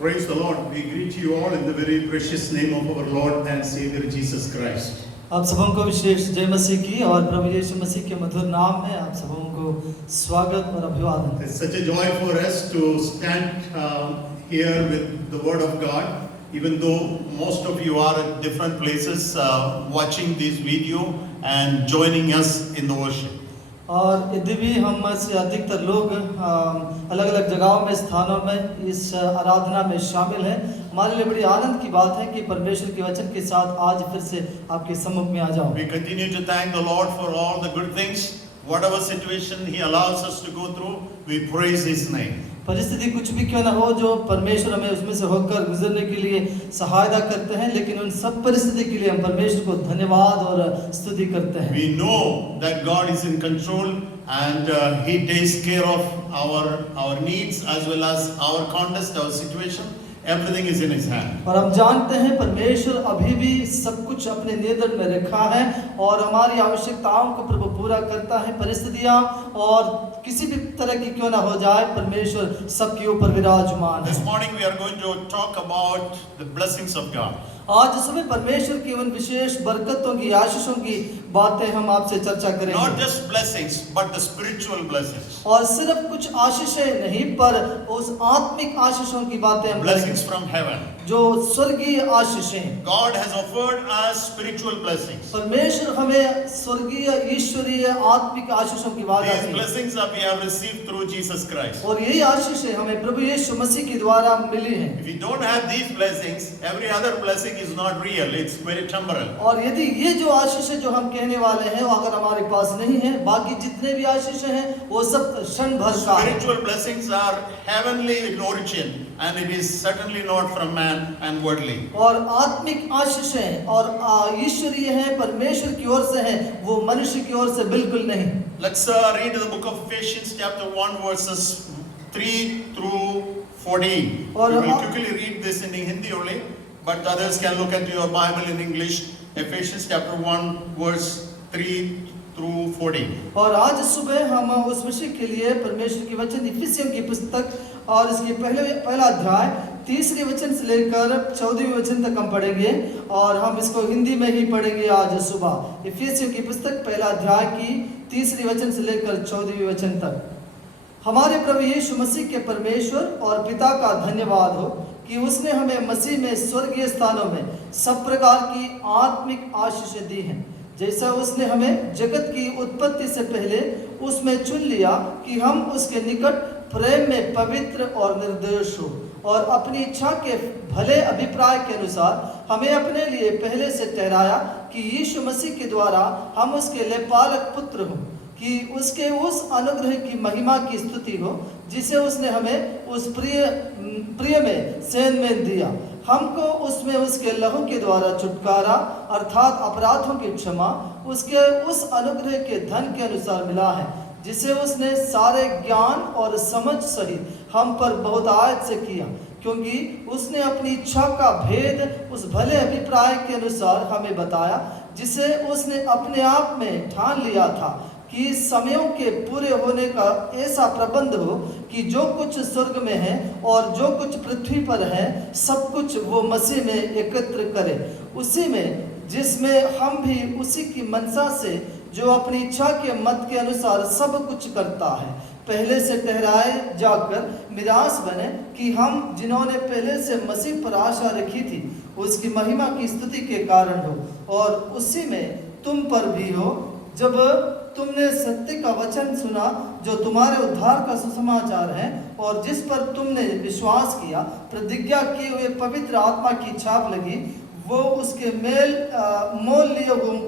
Praise the Lord. We greet you all in the very precious name of our Lord and Savior Jesus Christ. आप सबों को विशेष जय मसीह की और प्रभु यीशु मसीह के मधुर नाम में आप सबों को स्वागत और अभिवादन। It's such a joy for us to stand here with the Word of God, even though most of you are at different places watching this video and joining us in the worship. और यदि भी हम में से अधिकतर लोग अलग अलग जगहों में स्थानों में इस आराधना में शामिल हैं, हमारे लिए बड़ी आनंद की बात है कि परमेश्वर के वचन के साथ आज फिर से आपके सम्मुख में आ जाऊं। We continue to thank the Lord for all the good things, whatever situation He allows us to go through, we praise His name. परिस्थिति कुछ भी क्यों ना हो जो परमेश्वर हमें उसमें से होकर गुजरने के लिए सहायता करते हैं, लेकिन उन सब परिस्थिति के लिए हम परमेश्वर को धन्यवाद और स्तुति करते हैं। We know that God is in control and He takes care of our needs as well as our context, our situation. Everything is in His hand. और हम जानते हैं परमेश्वर अभी भी सब कुछ अपने नियंत्रण में रखा है और हमारी आवश्यकताओं को प्रभु पूरा करता है। परिस्थितियां और किसी भी तरह की क्यों ना हो जाए, परमेश्वर सबके ऊपर विराजमान है। This morning we are going to talk about the blessings of God. आज सुबह परमेश्वर की उन विशेष बरकतों की आशीषों की बातें हम आपसे चर्चा करेंगे। Not just blessings, but the spiritual blessings. और सिर्फ कुछ आशीषें नहीं, पर उस आत्मिक आशीषों की बातें हम Blessings from heaven. जो स्वर्गीय आशीषें। God has offered us spiritual blessings. परमेश्वर हमें स्वर्गीय ईश्वरीय आत्मिक आशीषों की बात These आती है। blessings that we have received through Jesus Christ. और यही आशीषें हमें प्रभु यीशु मसीह के द्वारा मिली हैं। If we don't have these blessings, every other blessing is not real. It's very temporal. और यदि ये जो आशीषें जो हम कहने वाले हैं, वो अगर हमारे पास नहीं है, बाकी जितने भी आशीषें हैं वो सब क्षण भर का है। Spiritual blessings are heavenly in origin, and it is certainly not from man and worldly. और आत्मिक आशीषें और ईश्वरीय हैं, परमेश्वर की ओर से हैं, वो मनुष्य की ओर से बिल्कुल नहीं। Let's read the book of Ephesians chapter 1 verses 3 through 14. और We will quickly read this in Hindi only, but others can look at your Bible in English. Ephesians chapter 1 verse 3 through 14. और आज सुबह हम उस विषय के लिए परमेश्वर की वचन इफिसियों की पुस्तक और इसके पहला अध्याय 3 वचन से लेकर 14वें वचन तक हम पढ़ेंगे और हम इसको हिंदी में ही पढ़ेंगे आज सुबह। इफिसियों की पुस्तक पहला अध्याय की 3 वचन से लेकर 14वें वचन तक। हमारे प्रभु यीशु मसीह के परमेश्वर और पिता का धन्यवाद हो कि उसने हमें मसीह में स्वर्गीय स्थानों में सब प्रकार की आत्मिक आशीषें दी हैं, जैसा उसने हमें जगत की उत्पत्ति से पहले उसमें चुन लिया कि हम उसके निकट प्रेम में पवित्र और निर्दोष हो, और अपनी इच्छा के भले अभिप्राय के अनुसार हमें अपने लिए पहले से ठहराया कि यीशु मसीह के द्वारा हम उसके लेपालक पुत्र हों, कि उसके उस अनुग्रह की महिमा की स्तुति हो जिसे उसने हमें उस प्रिय में सेन में दिया। हमको उसमें उसके लहू के द्वारा छुटकारा अर्थात अपराधों की क्षमा उसके उस अनुग्रह के धन के अनुसार मिला है, जिसे उसने सारे ज्ञान और समझ सहित हम पर बहुत आयत से किया, क्योंकि उसने अपनी इच्छा का भेद उस भले अभिप्राय के अनुसार हमें बताया, जिसे उसने अपने आप में ठान लिया था कि समयों के पूरे होने का ऐसा प्रबंध हो कि जो कुछ स्वर्ग में है और जो कुछ पृथ्वी पर है सब कुछ वो मसीह में एकत्र करे, उसी में जिसमें हम भी उसी की मनसा से जो अपनी इच्छा के मत के अनुसार सब कुछ करता है, पहले से ठहराए जाकर मिरास बने कि हम जिन्होंने पहले से मसीह पर आशा रखी थी उसकी महिमा की स्तुति के कारण हो, और उसी में तुम पर भी हो जब तुमने सत्य का वचन सुना जो तुम्हारे उद्धार का सुसमाचार है, और जिस पर तुमने विश्वास किया, प्रतिज्ञा किए हुए पवित्र आत्मा की छाप लगी, वो उसके मोल लिए हुए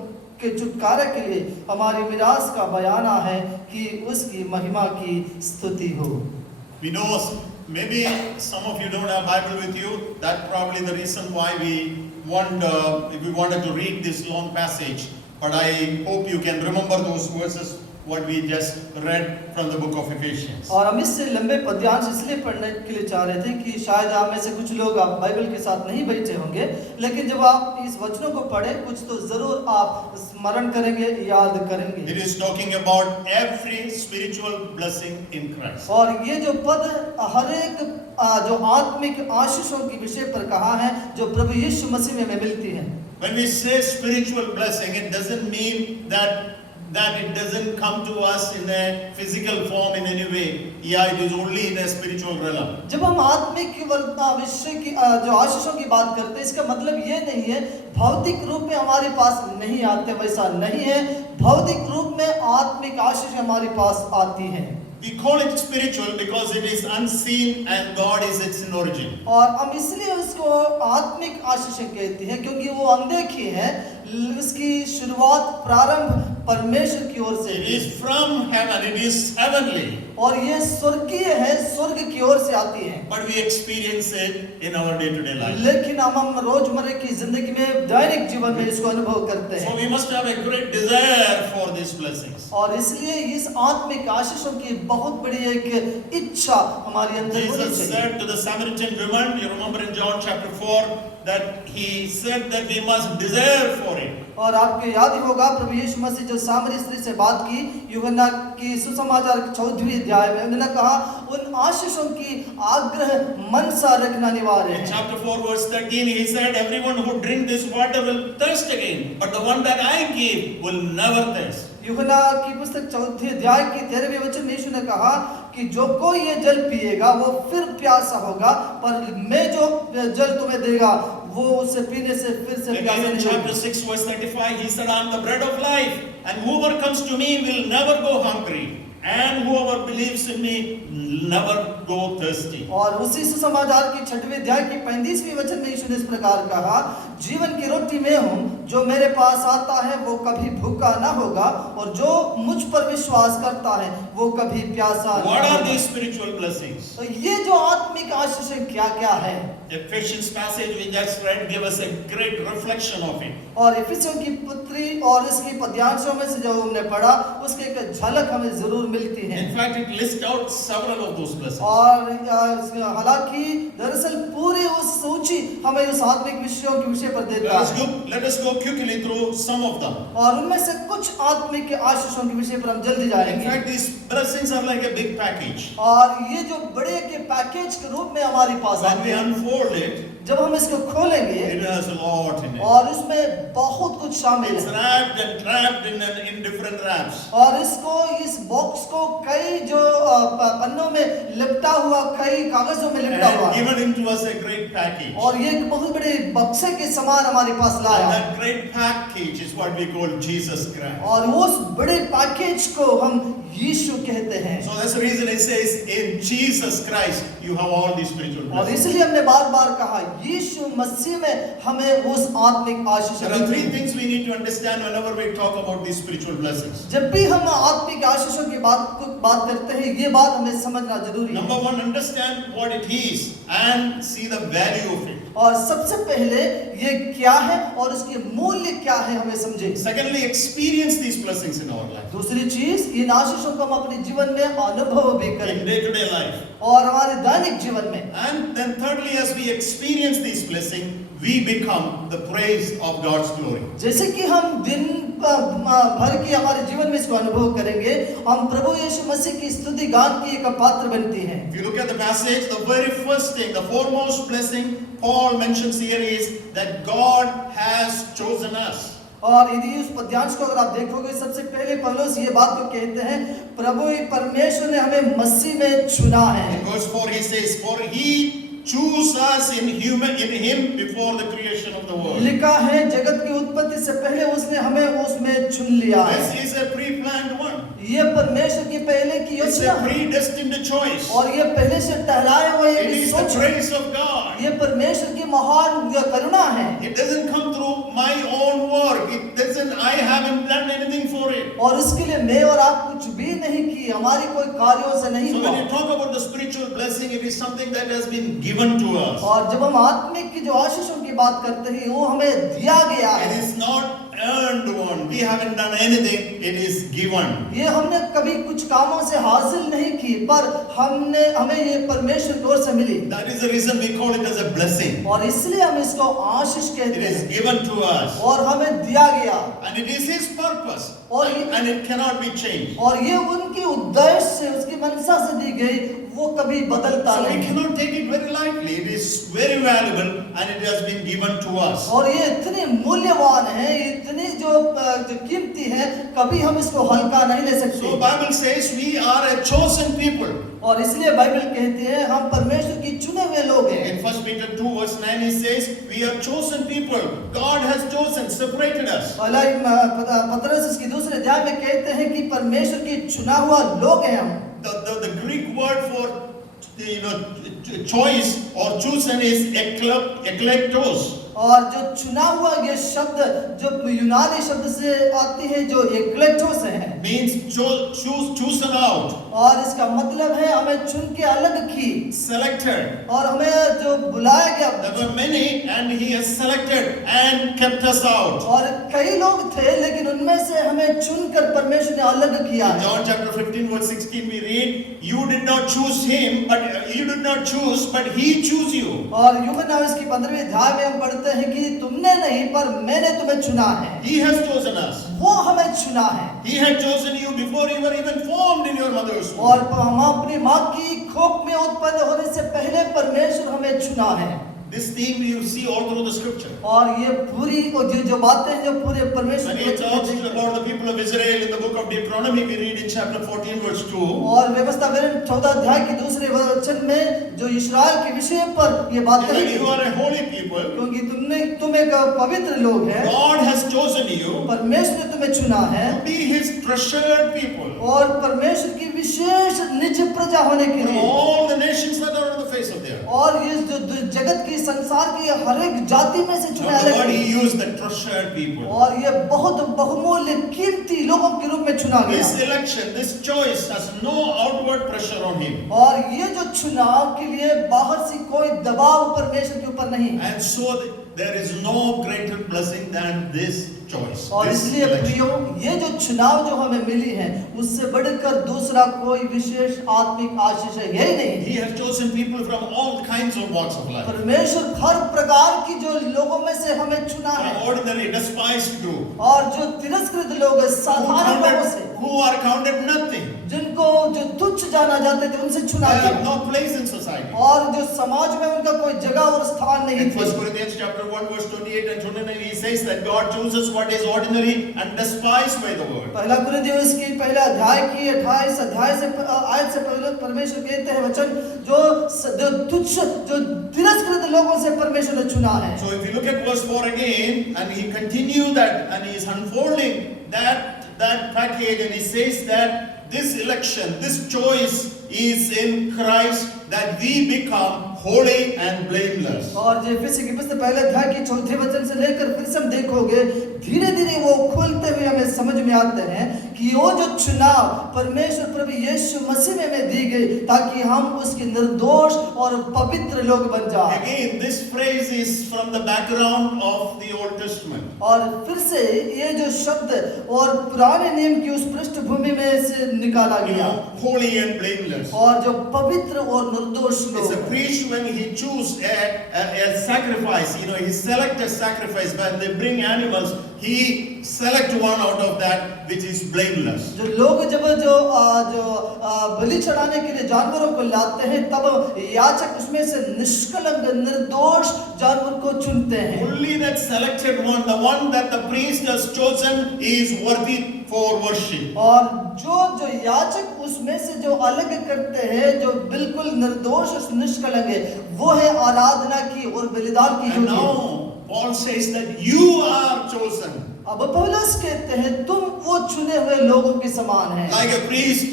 के छुटकारे के लिए हमारी मिरास का बयाना है कि उसकी महिमा की स्तुति हो। We know maybe some of you don't have Bible with you. That's probably the reason why we wanted to read this long passage. But I hope you can remember those verses what we just read from the book of Ephesians. और हम इससे लंबे पद्यांश इसलिए पढ़ने के लिए चाह रहे थे कि शायद आप में से कुछ लोग आप बाइबल के साथ नहीं बैठे होंगे, लेकिन जब आप इस वचनों को पढ़े कुछ तो जरूर आप स्मरण करेंगे, याद करेंगे। It is talking about every spiritual blessing in Christ. और ये जो पद हर एक जो आत्मिक आशीषों के विषय पर कहा है जो प्रभु यीशु मसीह में हमें मिलती है। When we say spiritual blessing, it doesn't mean that it doesn't come to us in a physical form in any way. Yeah, it is only in a spiritual realm. जब हम आत्मिक विषय की जो आशीषों की बात करते हैं, इसका मतलब ये नहीं है भौतिक रूप में हमारे पास नहीं आते, वैसा नहीं है। भौतिक रूप में आत्मिक आशीष हमारे पास आती है। We call it spiritual because it is unseen and God is its origin. और हम इसलिए उसको आत्मिक आशीष कहते हैं क्योंकि वो अनदेखी है, इसकी शुरुआत प्रारंभ परमेश्वर की ओर से It is from heaven, it is heavenly. और ये स्वर्गीय है, स्वर्ग की ओर से आती है। But we experience it in our day-to-day life. लेकिन हम रोजमर्रा की जिंदगी में दैनिक जीवन में इसको अनुभव करते So हैं। we must have a great desire for these blessings. और इसलिए इस आत्मिक आशीषों की बहुत बड़ी एक इच्छा हमारे अंदर होनी Jesus चाहिए। said to the Samaritan woman, you remember in John chapter 4, that he said that we must desire for it. और आपको याद ही होगा प्रभु यीशु मसीह जो सामरी स्त्री से बात की यूहन्ना की सुसमाचार 4वें अध्याय में, उन्होंने कहा उन आशीषों की आग्रह मनसा रखना अनिवार्य In है। chapter 4 verse 13 he said, everyone who drink this water will thirst again, but the one that I give will never thirst. यूहन्ना की पुस्तक 4वें अध्याय की 13वें वचन में यीशु ने कहा कि जो कोई ये जल पिएगा वो फिर प्यासा होगा, पर मैं जो जल तुम्हें देगा वो उससे पीने से फिर से प्यासा Again in नहीं chapter होगा। 6 verse 35 he said, I am the bread of life, and whoever comes to me will never go hungry, and whoever believes in me never go thirsty. और उसी सुसमाचार की 6वें अध्याय की 35वें वचन में यीशु ने इस प्रकार कहा, जीवन की रोटी मैं हूँ, जो मेरे पास आता है वो कभी भूखा ना होगा, और जो मुझ पर विश्वास करता है वो कभी प्यासा ना What are होगा। these spiritual blessings? तो ये जो आत्मिक आशीषें क्या क्या है? Ephesians passage we just read give us a great reflection of it. और इफिसियों की पुत्री और इसकी पद्यांशों में से जो हमने पढ़ा उसकी एक झलक हमें जरूर मिलती है। In fact, it lists out several of those blessings. और हालांकि दरअसल पूरी उस सूची हमें उस आत्मिक विषयों के विषय पर देता है। Let us go quickly through some of them. और उनमें से कुछ आत्मिक आशीषों के विषय पर हम जल्दी In जाएंगे। fact, these blessings are like a big package. और ये जो बड़े के पैकेज के रूप में हमारे पास When आते we हैं, unfold it, जब हम इसको खोलेंगे it has a lot in it. और इसमें बहुत कुछ शामिल It's है। wrapped and trapped in different wraps. और इसको इस बॉक्स को कई जो पन्नों में लिपटा हुआ, कई कागजों में लिपटा हुआ And given into us a great package. और ये एक बहुत बड़े बक्से के समान हमारे पास And लाया। that great package is what we call Jesus Christ. और उस बड़े पैकेज को हम यीशु कहते हैं। So that's the reason it says in Jesus Christ you have all these spiritual और blessings. इसलिए हमने बार-बार कहा यीशु मसीह में हमें उस आत्मिक आशीष There are मिलती three है। things we need to understand whenever we talk about these spiritual blessings. जब भी हम आत्मिक आशीषों की बात करते हैं, ये बात हमें समझना जरूरी है। Number one, understand what it is and see the value of it. और सबसे पहले ये क्या है और उसके मूल्य क्या है हमें समझे। Secondly, experience these blessings in our life. दूसरी चीज, इन आशीषों को हम अपने जीवन में अनुभव भी In करें day-to-day life. और हमारे दैनिक जीवन में। And then thirdly, as we experience these blessings, we become the praise of God's glory. जैसे कि हम दिन भर की हमारे जीवन में इसको अनुभव करेंगे, हम प्रभु यीशु मसीह की स्तुति गान की एक पात्र बनती हैं। If you look at the passage, the very first thing, the foremost blessing Paul mentions here is that God has chosen us. और यदि उस पद्यांश को अगर आप देखोगे, सबसे पहले पौलुस ये बात को कहते हैं, प्रभु परमेश्वर ने हमें मसीह में चुना है। In verse 4 he says, for he chose us in him before the creation of the world. लिखा है जगत की उत्पत्ति से पहले उसने हमें उसमें चुन लिया है। This is a pre-planned one. ये परमेश्वर की पहले की It's योजना a है predestined choice. और ये पहले से ठहराए हुए It एक is the सोच है। grace of God. ये परमेश्वर की महान करुणा है। It doesn't come through my own work. It doesn't. I haven't done anything for it. और उसके लिए मैं और आप कुछ भी नहीं किए, हमारी कोई कार्यों से नहीं So हुआ। when you talk about the spiritual blessing, it is something that has been given to us. और जब हम आत्मिक की जो आशीषों की बात करते हैं, वो हमें दिया गया It है। is not earned one. We haven't done anything. It is given. ये हमने कभी कुछ कामों से हासिल नहीं की, पर हमें ये परमेश्वर की ओर से मिली, That is the reason we call it as a blessing. और इसलिए हम इसको आशीष It कहते is हैं, given to us. और हमें दिया गया, And it is His purpose. और And it cannot be changed. और ये उनकी उद्देश्य से, उसकी मनसा से दी गई, वो कभी बदलता So we नहीं, cannot take it very lightly. It is very valuable and it has been given to us. और ये इतनी मूल्यवान है, इतनी जो कीमती है, कभी हम इसको हल्का नहीं ले So सकते। Bible says we are a chosen people. और इसलिए बाइबल कहती है हम परमेश्वर की चुने हुए लोग हैं। In 1 Peter 2 verse 9 he says we are chosen people. God has chosen, separated us. पहला पतरस इसकी दूसरे अध्याय में कहते हैं कि परमेश्वर की चुना हुआ लोग हैं हम। The Greek word for choice or chosen is eklektos. और जो चुना हुआ ये शब्द जो यूनानी शब्द से आती है, जो एक्लेक्टोस है, Means chosen out, और इसका मतलब है हमें चुन के अलग की, selected. और हमें जो बुलाया गया। There were many and He has selected and kept us out. और कई लोग थे, लेकिन उनमें से हमें चुनकर परमेश्वर ने अलग किया In है। John chapter 15 verse 16 we read, you did not choose him, but he chose you. और यूहन्ना इसकी 15वें अध्याय में हम पढ़ते हैं कि तुमने नहीं, पर मैंने तुम्हें चुना है। He has chosen us. वो हमें चुना है, He had chosen you before you were even formed in your mother's womb. और हम अपनी माँ की कोख में उत्पन्न होने से पहले परमेश्वर हमें चुना है। This theme you see all through the scripture. और ये पूरी जो बातें हैं, जो पूरे परमेश्वर When के it talks about the people of Israel in the book of Deuteronomy, we read in chapter 14 verse 2. और व्यवस्था विवरण 14 अध्याय के दूसरे वचन में जो इस्राएल के विषय पर ये बातें That लिखी you are a holy people. क्योंकि तुम एक पवित्र लोग हैं, God has chosen you परमेश्वर ने तुम्हें चुना है, to be His treasured people. और परमेश्वर की विशेष निज प्रजा होने के From लिए, all the nations that are on the face of the earth. और ये जो जगत की संसार की हर एक जाति में से चुने Not the अलग word He किए। used, the treasured people. और ये बहुत बहुमूल्य कीमती लोगों के रूप में चुना This गया। election, this choice has no outward pressure on Him. और ये जो चुनाव के लिए बाहर से कोई दबाव परमेश्वर के ऊपर नहीं, And so there is no greater blessing than this choice. और This इसलिए election. प्रियो, ये जो चुनाव जो हमें मिली है, उससे बढ़कर दूसरा कोई विशेष आत्मिक आशीष है यही नहीं। He has chosen people from all kinds of walks of life. परमेश्वर हर प्रकार की जो लोगों में से हमें चुना From है, ordinary, despised group. और जो तिरस्कृत लोग हैं, साधारण लोगों से, Who are counted nothing. जिनको जो तुच्छ जाना जाते थे, उनसे They चुना have गया, no place in society. और जो समाज में उनका कोई जगह और स्थान नहीं In थी। 1 Corinthians chapter 1 verse 28 and 29 he says that God chooses what is ordinary and despised by the world. पहला कुरिन्थियों की पहला अध्याय की 28 अध्याय से आयत से पहले परमेश्वर कहते हैं वचन, जो तुच्छ जो तिरस्कृत लोगों से परमेश्वर ने चुना है। So if you look at verse 4 again, and he continued that, and he is unfolding that package, and he says that this election, this choice is in Christ, that we become holy and blameless. और जो इफिसी की पुस्तक पहले अध्याय की 4थे वचन से लेकर फिर से हम देखोगे, धीरे धीरे वो खुलते हुए हमें समझ में आते हैं कि वो जो चुनाव परमेश्वर प्रभु यीशु मसीह में हमें दी गई, ताकि हम उसके निर्दोष और पवित्र लोग बन जाएं। Again, this phrase is from the background of the Old Testament. और फिर से ये जो शब्द और पुराने नियम की उस पृष्ठभूमि में से निकाला You गया, know, holy and blameless. और जो पवित्र और निर्दोष It's a लोग, priest when he choose a sacrifice, he select a sacrifice. When they bring animals, he select one out of that which is blameless. जो लोग जब जो बलि चढ़ाने के लिए जानवरों को लाते हैं, तब याजक उसमें से निष्कलंक निर्दोष जानवर को चुनते हैं। Only that selected one, the one that the priest has chosen, is worthy for worship. और जो याजक उसमें से जो अलग करते हैं, जो बिल्कुल निर्दोष निष्कलंक है, वो है आराधना की और बलिदान की And योग्य। now Paul says that you are chosen. अब पौलुस कहते हैं तुम वो चुने हुए लोगों के समान हैं। Like a priest,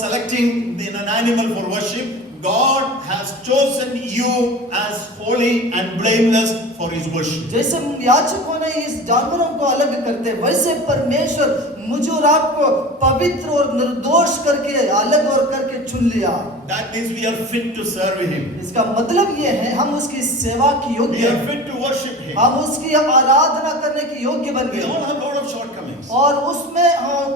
selecting an animal for worship, God has chosen you as holy and blameless for His worship. जैसे याजकों ने इस जानवरों को अलग करते, वैसे परमेश्वर मुझे और आपको पवित्र और निर्दोष करके अलग और करके चुन लिया। That means we are fit to serve Him. इसका मतलब ये है हम उसकी सेवा की We योग्य are हैं, fit to worship Him. हम उसकी आराधना करने की योग्य बन We गए all have a lot of shortcomings. और उसमें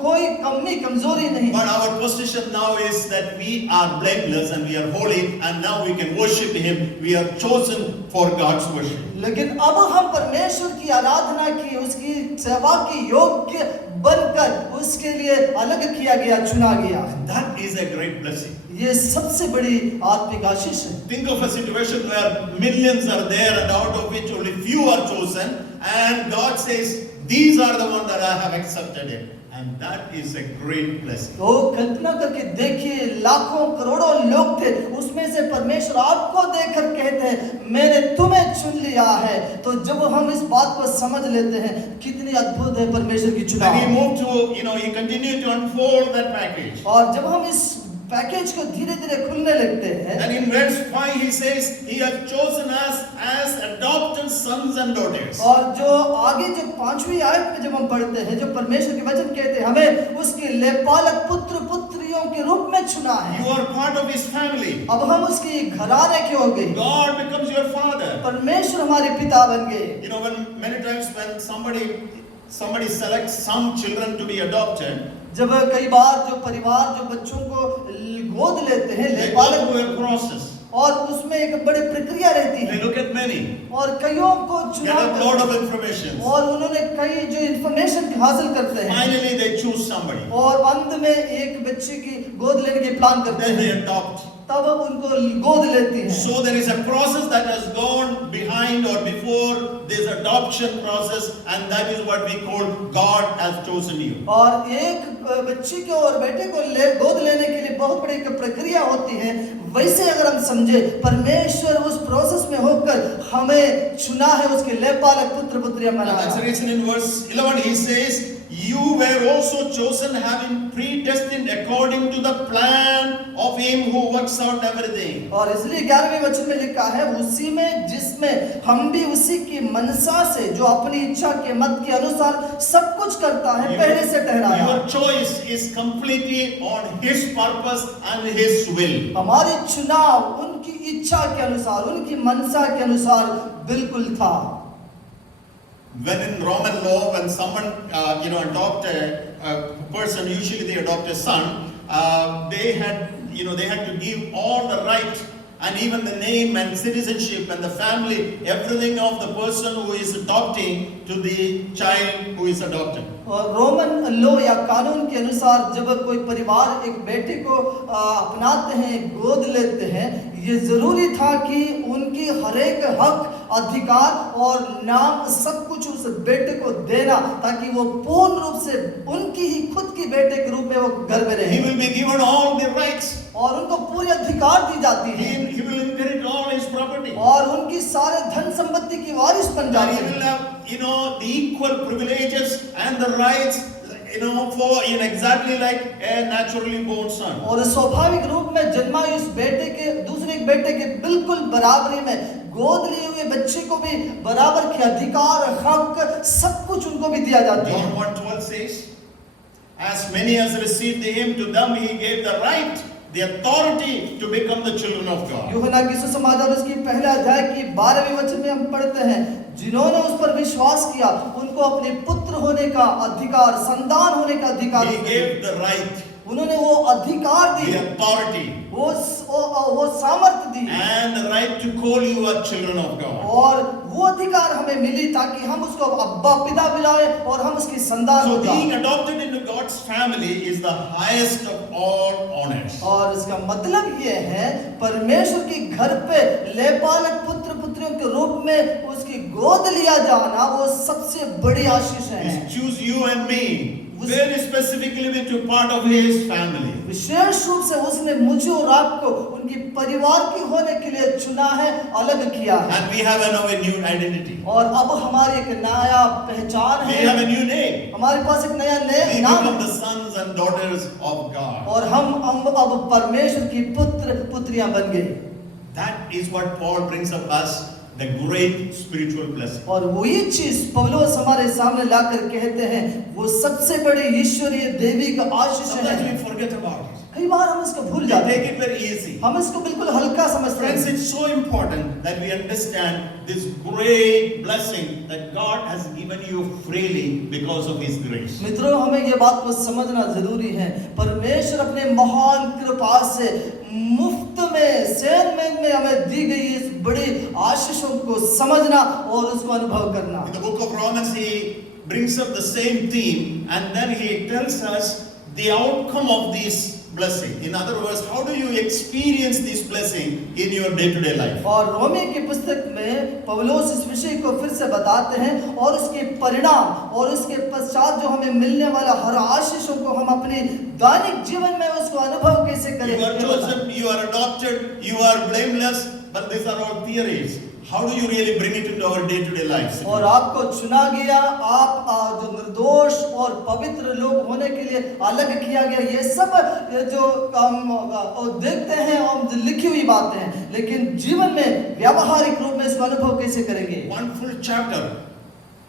कोई कमी कमजोरी नहीं। But our position now is that we are blameless and we are holy, and now we can worship Him. We are chosen for God's worship. लेकिन अब हम परमेश्वर की आराधना की, उसकी सेवा की योग्य बनकर उसके लिए अलग किया गया, चुना गया। That is a great blessing. ये सबसे बड़ी आत्मिक आशीष है। Think of a situation where millions are there and out of which only few are chosen, and God says, these are the ones that I have accepted it. And that is a great blessing. तो कल्पना करके देखिए, लाखों करोड़ों लोग थे, उसमें से परमेश्वर आपको देखकर कहते हैं मैंने तुम्हें चुन लिया है। तो जब हम इस बात को समझ लेते हैं कितनी अद्भुत है परमेश्वर की Then he चुनाव। moved to, he continued to unfold that package. और जब हम इस पैकेज को धीरे धीरे खुलने लगते हैं, And in verse 5 he says, He has chosen us as adopted sons and daughters. और जो आगे जो 5वीं आयत में जब हम पढ़ते हैं, जो परमेश्वर के वचन कहते हैं हमें उसके लेपालक पुत्र पुत्रियों के रूप में चुना है। You are part of His family. अब हम उसकी घराने के हो गए, God becomes your father. परमेश्वर हमारे पिता बन गए। When many times when somebody selects some children to be adopted, जब कई बार जो परिवार जो बच्चों को गोद लेते हैं, they go लेपालक, through a process. और उसमें एक बड़ी प्रक्रिया रहती They है look at many, और कईयों को get चुनाव a lot करते of हैं information. और उन्होंने कई जो इंफॉर्मेशन हासिल करते हैं Finally they choose somebody. और अंत में एक बच्चे की गोद लेने के प्लान करते Then they हैं, adopt. तब उनको गोद लेती हैं। So there is a process that has gone behind or before this adoption process, and that is what we call God has chosen you. और एक बच्चे को और बेटे को गोद लेने के लिए बहुत बड़ी एक प्रक्रिया होती है। वैसे अगर हम समझे परमेश्वर उस प्रोसेस में होकर हमें चुना है, उसके लेपालक पुत्र पुत्रियां And that's the बनाया। reason in verse 11 he says, You were also chosen, having predestined according to the plan of Him who works out everything. और इसलिए 11वें वचन में लिखा है उसी में जिसमें हम भी उसी की मनसा से जो अपनी इच्छा के मत के अनुसार सब कुछ करता है पहले से ठहराया। Your choice is completely on His purpose and His will. हमारे चुनाव उनकी इच्छा के अनुसार, उनकी मनसा के अनुसार बिल्कुल था। When in Roman law, when someone adopt a person, usually they adopt a son, they had to give all the right and even the name and citizenship and the family, everything of the person who is adopting to the child who is adopted. और Roman law या कानून के अनुसार जब कोई परिवार एक बेटे को अपनाते हैं, गोद लेते हैं, ये जरूरी था कि उनकी हर एक हक, अधिकार और नाम सब कुछ उस बेटे को देना, ताकि वो पूर्ण रूप से उनकी ही खुद की बेटे के रूप में वो घर में रहे। He will be given all the rights. और उनको पूरे अधिकार दी जाती है He will inherit all his property. और उनकी सारे धन संपत्ति की वारिस बन And जाती he है। will have, the equal privileges and the rights, for exactly like a naturally born son. और स्वाभाविक रूप में जन्माए उस बेटे के दूसरे एक बेटे के बिल्कुल बराबरी में गोद लिए हुए बच्चे को भी बराबर के अधिकार, हक, सब कुछ उनको भी दिया जाता John है। 1:12 says, As many as received him, to them he gave the right, the authority to become the children of God. यूहन्ना की सुसमाचार उसकी पहला अध्याय की 12वें वचन में हम पढ़ते हैं, जिन्होंने उस पर विश्वास किया उनको अपने पुत्र होने का अधिकार, संतान होने का अधिकार He gave the right, उन्होंने वो अधिकार दी, the authority, वो सामर्थ्य दी and the right to call you a children of God. और वो अधिकार हमें मिली ताकि हम उसको अब्बा पिता बुलाए और हम उसकी संतान So हो जाएं। being adopted into God's family is the highest of all honors. और इसका मतलब ये है परमेश्वर के घर पे लेपालक पुत्र पुत्रियों के रूप में उसकी गोद लिया जाना वो सबसे बड़ी आशीष है। He choose you and me very specifically to part of His family. विशेष रूप से उसने मुझे और आपको उनकी परिवार के होने के लिए चुना है, अलग किया है। And we have now a new identity. और अब हमारी एक नया पहचान We है, have a new name. हमारे पास एक नया We नाम become है the sons and daughters of God. और हम अब परमेश्वर की पुत्र पुत्र पुत्रियां बन गई। That is what Paul brings up us, the great spiritual blessing. और वही चीज पौलुस हमारे सामने लाकर कहते हैं, वो सबसे बड़े ईश्वरीय देवी का आशीष Sometimes है। we forget about it. कई बार हम इसको भूल We जाते take हैं, it very easy. हम इसको बिल्कुल हल्का समझते Friends, हैं। it's so important that we understand this great blessing that God has given you freely because of His grace. मित्रों, हमें ये बात को समझना जरूरी है, परमेश्वर अपने महान कृपा से मुफ्त में असाइनमेंट में हमें दी गई इस बड़ी आशीषों को समझना और उसको अनुभव करना। In the book of Romans, he brings up the same theme and then he tells us the outcome of this blessing. In other words, how do you experience this blessing in your day-to-day life? और रोमी की पुस्तक में पौलुस इस विषय को फिर से बताते हैं और उसके परिणाम और उसके पश्चात जो हमें मिलने वाला हर आशीषों को हम अपने दैनिक जीवन में उसको अनुभव कैसे करें। You are chosen, you are adopted, you are blameless, but these are all theories. How do you really bring it into our day-to-day lives? और आपको चुना गया, आप जो निर्दोष और पवित्र लोग होने के लिए अलग किया गया, ये सब जो हम देखते हैं और लिखी हुई बातें हैं, लेकिन जीवन में व्यावहारिक रूप में इसका अनुभव कैसे करेंगे। One full chapter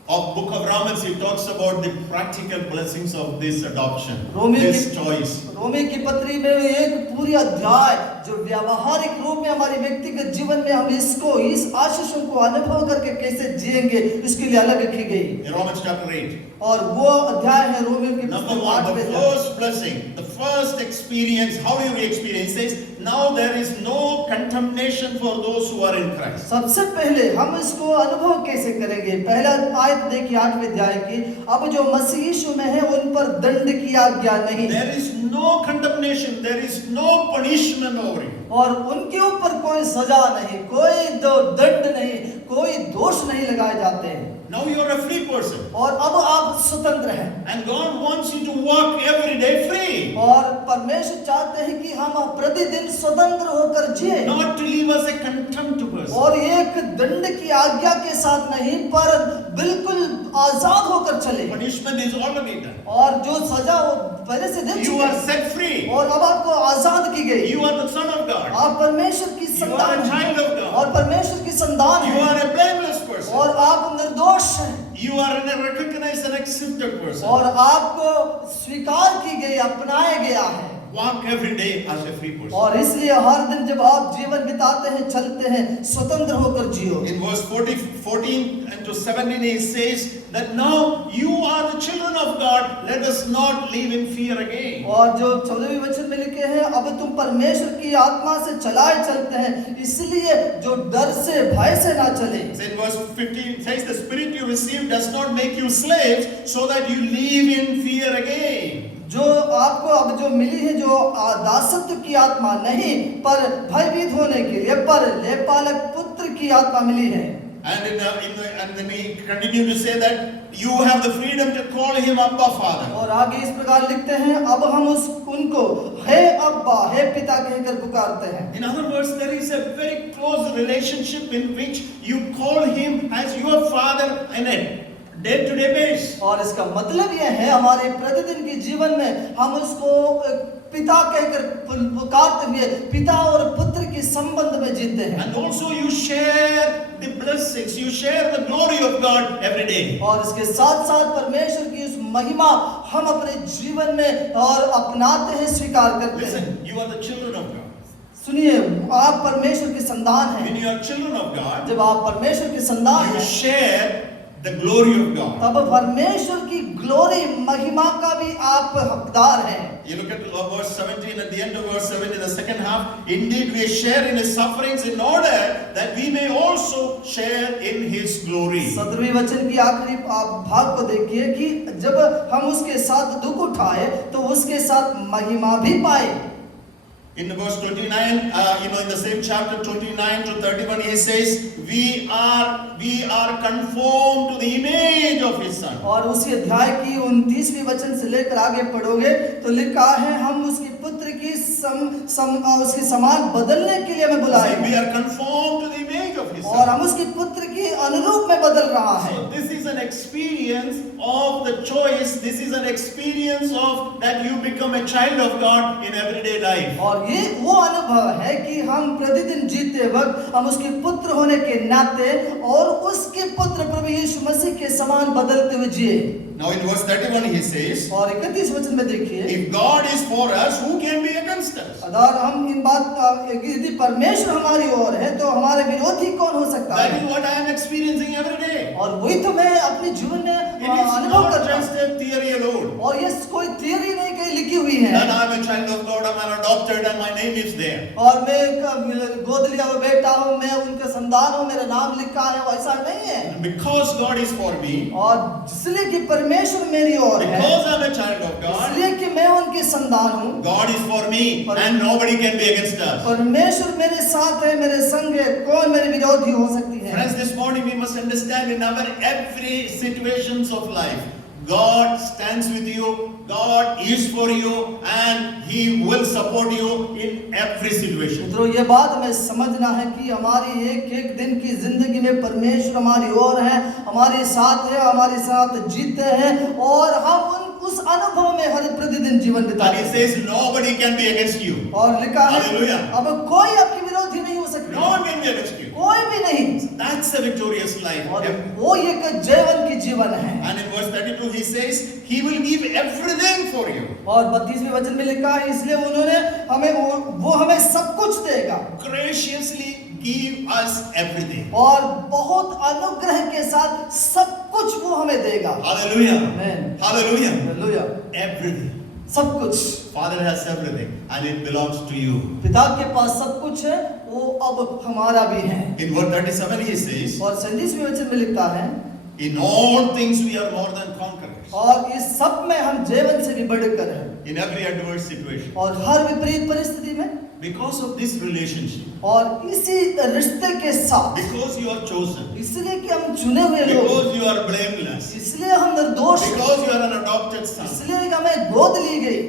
of book of Romans, he talks about the practical blessings of this adoption, this choice. रोमी की पत्री में एक पूरी अध्याय जो व्यावहारिक रूप में हमारे व्यक्तिगत जीवन में हम इसको इस आशीषों को अनुभव करके कैसे जिएंगे इसके लिए अलग रखी गई। In Romans chapter 8. और वो अध्याय है रोमी की Number पुस्तक 1, 8 the first blessing, the first experience. How do you experience? It says, now there is no condemnation for those who are in Christ. सबसे पहले हम इसको अनुभव कैसे करेंगे। पहला आयत देखिए 8वें अध्याय की, अब जो मसीह यीशु में है उन पर दंड की आज्ञा नहीं। There is no condemnation, there is no punishment over you. और उनके ऊपर कोई सजा नहीं, कोई दंड नहीं, कोई दोष नहीं लगाए जाते हैं। Now you are a free person. और अब आप स्वतंत्र हैं। And God wants you to walk every day free. और परमेश्वर चाहते हैं कि हम प्रतिदिन स्वतंत्र होकर जिए। Not to leave us a contempt person. और एक दंड की आज्ञा के साथ नहीं, पर बिल्कुल आजाद होकर चले। Punishment is already done. और जो सजा वो पहले से दे You चुके are हैं। set free. और अब आपको आजाद की गई। You are the son of God. आप परमेश्वर की You are संतान a हैं। child of God. और परमेश्वर की संतान You हैं। are a blameless person. और आप निर्दोष हैं। You are a recognized and accepted person. और आपको स्वीकार की गई, अपनाया गया है। Walk every day as a free person. और इसलिए हर दिन जब आप जीवन बिताते हैं, चलते हैं, स्वतंत्र होकर जियो। In verse 14 and to 17 he says that now you are the children of God, let us not live in fear again. और जो 14वें वचन में लिखे हैं, अब तुम परमेश्वर की आत्मा से चलाए चलते हैं, इसलिए जो डर से भय से ना चले। In verse 15 says the spirit you received does not make you slaves so that you live in fear again. जो आपको अब जो मिली है, जो दासत्व की आत्मा नहीं, पर भयभीत होने के लिए, पर लेपालक पुत्र की आत्मा मिली है। And then we continue to say that you have the freedom to call him Abba Father. और आगे इस प्रकार लिखते हैं, अब हम उनको हे अब्बा, हे पिता कहकर पुकारते हैं। In other words, there is a very close relationship in which you call him as your father in a day-to-day basis. और इसका मतलब यह है, हमारे प्रतिदिन के जीवन में हम उसको पिता कहकर पुकारते हुए पिता और पुत्र के संबंध में जीते हैं। And also you share the blessings, you share the glory of God every day. और इसके साथ साथ परमेश्वर की उस महिमा हम अपने जीवन में और अपनाते हैं, स्वीकार करते हैं। Listen, you are the children of God. सुनिए, आप परमेश्वर के संतान हैं। When you are children of God, जब आप परमेश्वर के संतान you हैं, share the glory of God. तब परमेश्वर की ग्लोरी, महिमा का भी आप हकदार हैं। You look at verse 17, at the end of verse 17, the second half, indeed we share in his sufferings in order that we may also share in his glory. 17वें वचन की आखिरी भाग को देखिए कि जब हम उसके साथ दुख उठाए तो उसके साथ महिमा भी पाए। In verse 29, in the same chapter 29 to 31, he says, we are conformed to the image of his son. और उसी अध्याय की 29वें वचन से लेकर आगे पढ़ोगे तो लिखा है, हम उसके पुत्र की उसके समान बदलने के लिए हमें बुलाए। We are conformed to the image of his his और son. हम उसके पुत्र के अनुरूप में बदल रहा है। So this is an experience of the choice. This is an experience of that you become a child of God in everyday life. और ये वो अनुभव है कि हम प्रतिदिन जीते वक्त हम उसके पुत्र होने के नाते और उसके पुत्र प्रभु यीशु मसीह के समान बदलते हुए जिए। Now in verse 31 he says, और 31 वचन में देखिए, if God is for us, who can be against us? अगर हम इन बात यदि परमेश्वर हमारी ओर है तो हमारे विरोधी कौन हो सकता That है? is what I am experiencing every day. और वही तो मैं अपने जीवन में It is अनुभव not करता just हूँ। a theory alone. और ये कोई थियरी नहीं कहीं लिखी हुई है That I am a child of God, I am adopted and my name is there. और मैं एक गोद लिया हुआ बेटा हूँ, मैं उनका संतान हूँ, मेरा नाम लिखा है, वैसा नहीं है। Because God is for me, और इसलिए कि परमेश्वर मेरी ओर है, because I am a child of God, इसलिए कि मैं उनके संतान हूँ, God is for me and nobody can be against us. परमेश्वर मेरे साथ है, मेरे संग है, कौन मेरे विरोधी हो सकती है? Friends, this morning we must understand in our every situations of life, God stands with you, God is for you, and He will support you in every situation. मित्रों, ये बात हमें समझना है कि हमारी एक एक दिन की जिंदगी में परमेश्वर हमारी ओर है, हमारे साथ है, हमारे साथ जीते हैं और हम उस अनुभव में हर प्रतिदिन जीवन And बिताते He हैं। says, nobody can be against you. और लिखा है, Hallelujah. अब कोई आपकी विरोधी नहीं हो सकता, No one can be against you. कोई भी नहीं। That's the victorious life. और वो एक जयवन की जीवन है। And in verse 32 He says, He will give everything for you. और 32वें वचन में लिखा है, इसलिए उन्होंने हमें वो हमें सब कुछ देगा Graciously give us everything. और बहुत अनुग्रह के साथ सब कुछ वो हमें देगा। Hallelujah. Amen. Hallelujah. Hallelujah. Everything. सब कुछ Father has everything and it belongs to you. पिता के पास सब कुछ है, वो अब हमारा भी है। In verse 37 he says, और 37वें वचन में लिखा है, in all things we are more than conquerors. और इस सब में हम जीवन से भी बढ़कर हैं। In every adverse situation. और हर विपरीत परिस्थिति में Because of this relationship. और इसी रिश्ते के साथ, Because you are chosen. इसलिए कि हम चुने हुए लोग, Because you are blameless. इसलिए हम निर्दोष, Because you are an adopted son. इसलिए कि हमें गोद ली गई,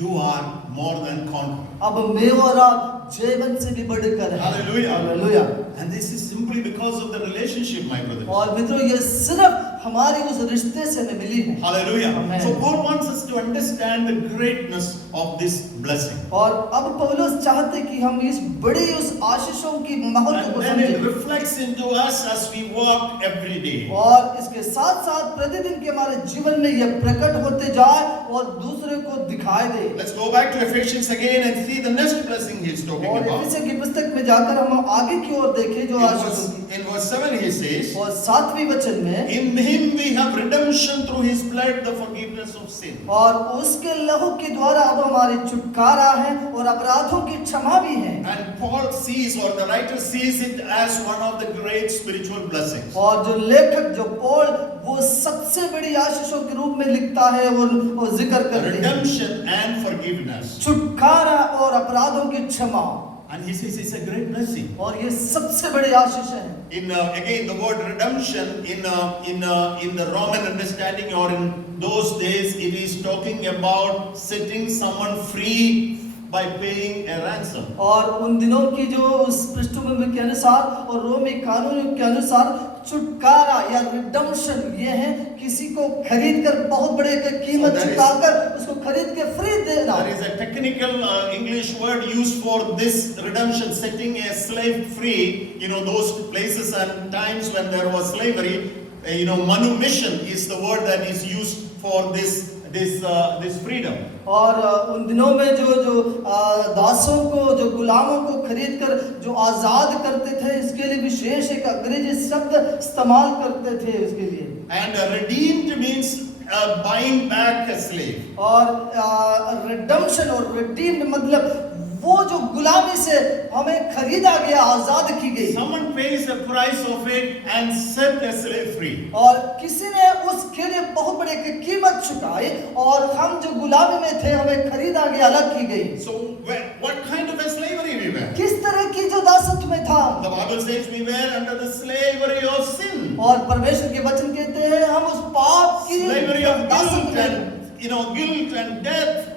You are more than conquerors. अब मैं और आप जीवन से भी बढ़कर हैं। Hallelujah. Hallelujah. And this is simply because of the relationship, my brothers. और मित्रों, ये सिर्फ हमारी उस रिश्ते से हमें मिली है। Hallelujah. Amen. So Paul wants us to understand the greatness of this blessing. और अब पौलुस चाहते कि हम इस बड़ी उस आशीषों की महत्व And को then it समझें reflects into us as we walk every day. और इसके साथ साथ प्रतिदिन के हमारे जीवन में यह प्रकट होते जाए और दूसरे को दिखाई दे। Let's go back to Ephesians again and see the next blessing he's talking और about. इफिसियों की पुस्तक में जाकर हम आगे की ओर देखें जो आशीष होगी। In verse 7 he says, और 7वें वचन में, in him we have redemption through his blood, the forgiveness of sin. और उसके लहू के द्वारा अब हमारी छुटकारा है और अपराधों की क्षमा भी है। And Paul sees, or the writer sees it as one of the great spiritual blessings. और जो लेखक जो पौल वो सबसे बड़ी आशीषों के रूप में लिखता है और जिक्र करते हैं Redemption and forgiveness. छुटकारा और अपराधों की क्षमा, And he says it's a great blessing. और ये सबसे बड़ी आशीष है। In again the word redemption in the Roman understanding, or in those days, it is talking about setting someone free by paying a ransom. और उन दिनों की जो उस पृष्ठभूमि के अनुसार और रोमी कानून के अनुसार छुटकारा या रिडेम्पशन ये है किसी को खरीद कर बहुत बड़े कीमत So चुकाकर उसको खरीद के फ्री देना। There is a technical English word used for this redemption, setting a slave free. You know, those places and times when there was slavery, manumission is the word that is used for this freedom. और उन दिनों में जो दासों को, जो गुलामों को खरीद कर जो आजाद करते थे, इसके लिए विशेष एक अंग्रेजी शब्द इस्तेमाल करते थे उसके लिए। And redeemed means buying back a slave. और रिडेम्पशन और रिडीम्ड मतलब वो जो गुलामी से हमें खरीदा गया, आजाद की गई। Someone pays the price of it and set a slave free. और किसी ने उसके लिए बहुत बड़े की कीमत चुकाई और हम जो गुलामी में थे हमें खरीदा गया, अलग की गई। So what kind of a slavery we were? किस तरह की जो दासत्व में था? The Bible says we were under the slavery of sin. और परमेश्वर के वचन कहते हैं हम उस पाप की Slavery of दासत्व guilt में, and guilt and death.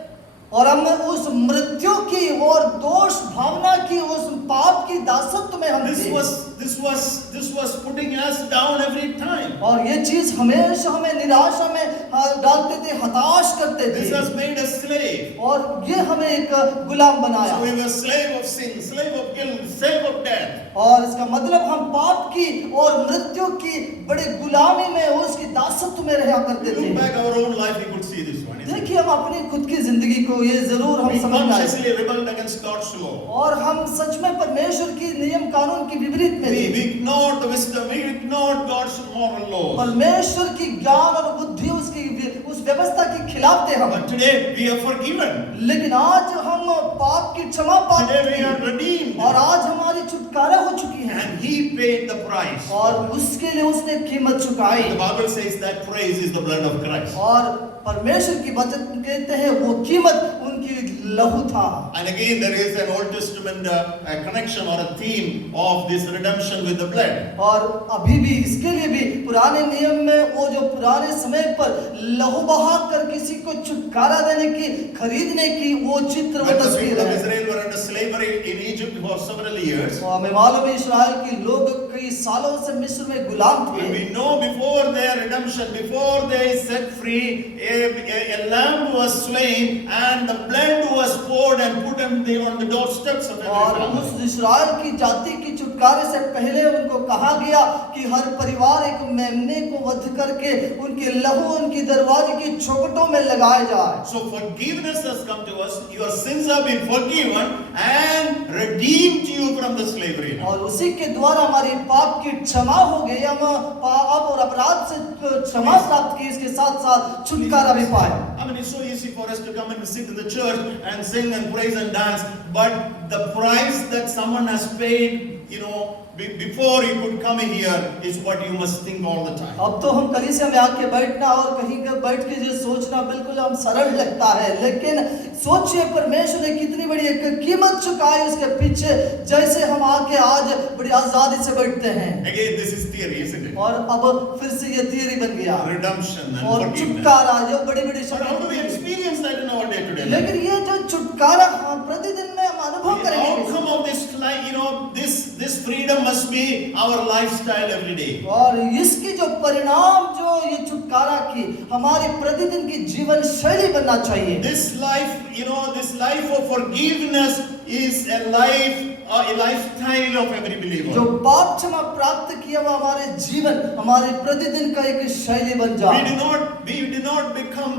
और हम उस मृत्यु की और दोष भावना की उस पाप की दासत्व में हम थे। This was putting us down every time. और ये चीज हमेशा हमें निराशा में डालते थे, हताश करते This थे, has made us slave. और ये हमें एक गुलाम बनाया। So we were slave of sin, slave of guilt, slave of death. और इसका मतलब हम पाप की और मृत्यु की बड़े गुलामी में उसकी दासत्व में रहा करते We look थे। back our own life, we could see this one. isn't it? देखिए हम अपनी खुद की जिंदगी को ये जरूर हम We समझ आए, consciously rebelled against God's law. और हम सच में परमेश्वर की नियम कानून की विपरीत में We थे। ignored the wisdom, we ignored God's moral laws. परमेश्वर की ज्ञान और बुद्धि उसकी उस व्यवस्था के खिलाफ थे हम। But today we are forgiven. लेकिन आज हम पाप की क्षमा पाते Today we are हैं, redeemed. और आज हमारी छुटकारा हो चुकी है, And He paid the price. और उसके लिए उसने कीमत चुकाई। The Bible says that praise is the blood of Christ. और परमेश्वर की वचन कहते हैं वो कीमत उनकी लहू था। And again, there is an Old Testament a connection or a theme of this redemption with the blood. और अभी भी इसके लिए भी पुराने नियम में वो जो पुराने समय पर लहू बहा कर किसी को छुटकारा देने की, खरीदने की वो चित्र, वो When the तस्वीर people of है। Israel were under slavery in Egypt for several years, और हमें मालूम है इस्राएल के लोग कई सालों से मिस्र में गुलाम थे। and we know before their redemption, before they set free, a lamb was slain and the blood was poured and put on the doorsteps of और every उस family. इस्राएल की जाति की छुटकारे से पहले उनको कहा गया कि हर परिवार एक मेमने को वध करके उनके लहू उनकी दरवाजे की चौखटों में लगाया जाए। So forgiveness has come to us. Your sins have been forgiven and redeemed you from the slavery. और उसी के द्वारा हमारी पाप की क्षमा हो गई, हम पाप और अपराध से क्षमा प्राप्त की, इसके साथ साथ छुटकारा भी पाए। I mean, it's so easy for us to come and sit in the church and sing and praise and dance, but the price that someone has paid, before you could come here is what you must think all the time. अब तो हम कलीसिया में आके बैठना और कहीं का बैठ के जो सोचना बिल्कुल हम सरल लगता है, लेकिन सोचिए परमेश्वर ने कितनी बड़ी एक कीमत चुकाई उसके पीछे, जैसे हम आके आज बड़ी आजादी से बैठते हैं। Again, this is theory, isn't it? और अब फिर से ये थियरी बन गया, Redemption and और forgiveness. छुटकारा जो बड़ी बड़ी But how do we experience that in our day-to-day life? लेकिन ये जो छुटकारा प्रतिदिन में हम The अनुभव करेंगे। outcome of this life, this freedom must be our lifestyle every day. और इसकी जो परिणाम जो ये छुटकारा की हमारी प्रतिदिन की जीवन शैली बनना चाहिए। This life of forgiveness is a lifestyle of every believer. जो पाप क्षमा प्राप्त किया वो हमारे जीवन, हमारे प्रतिदिन का एक शैली बन जाए। We do not become,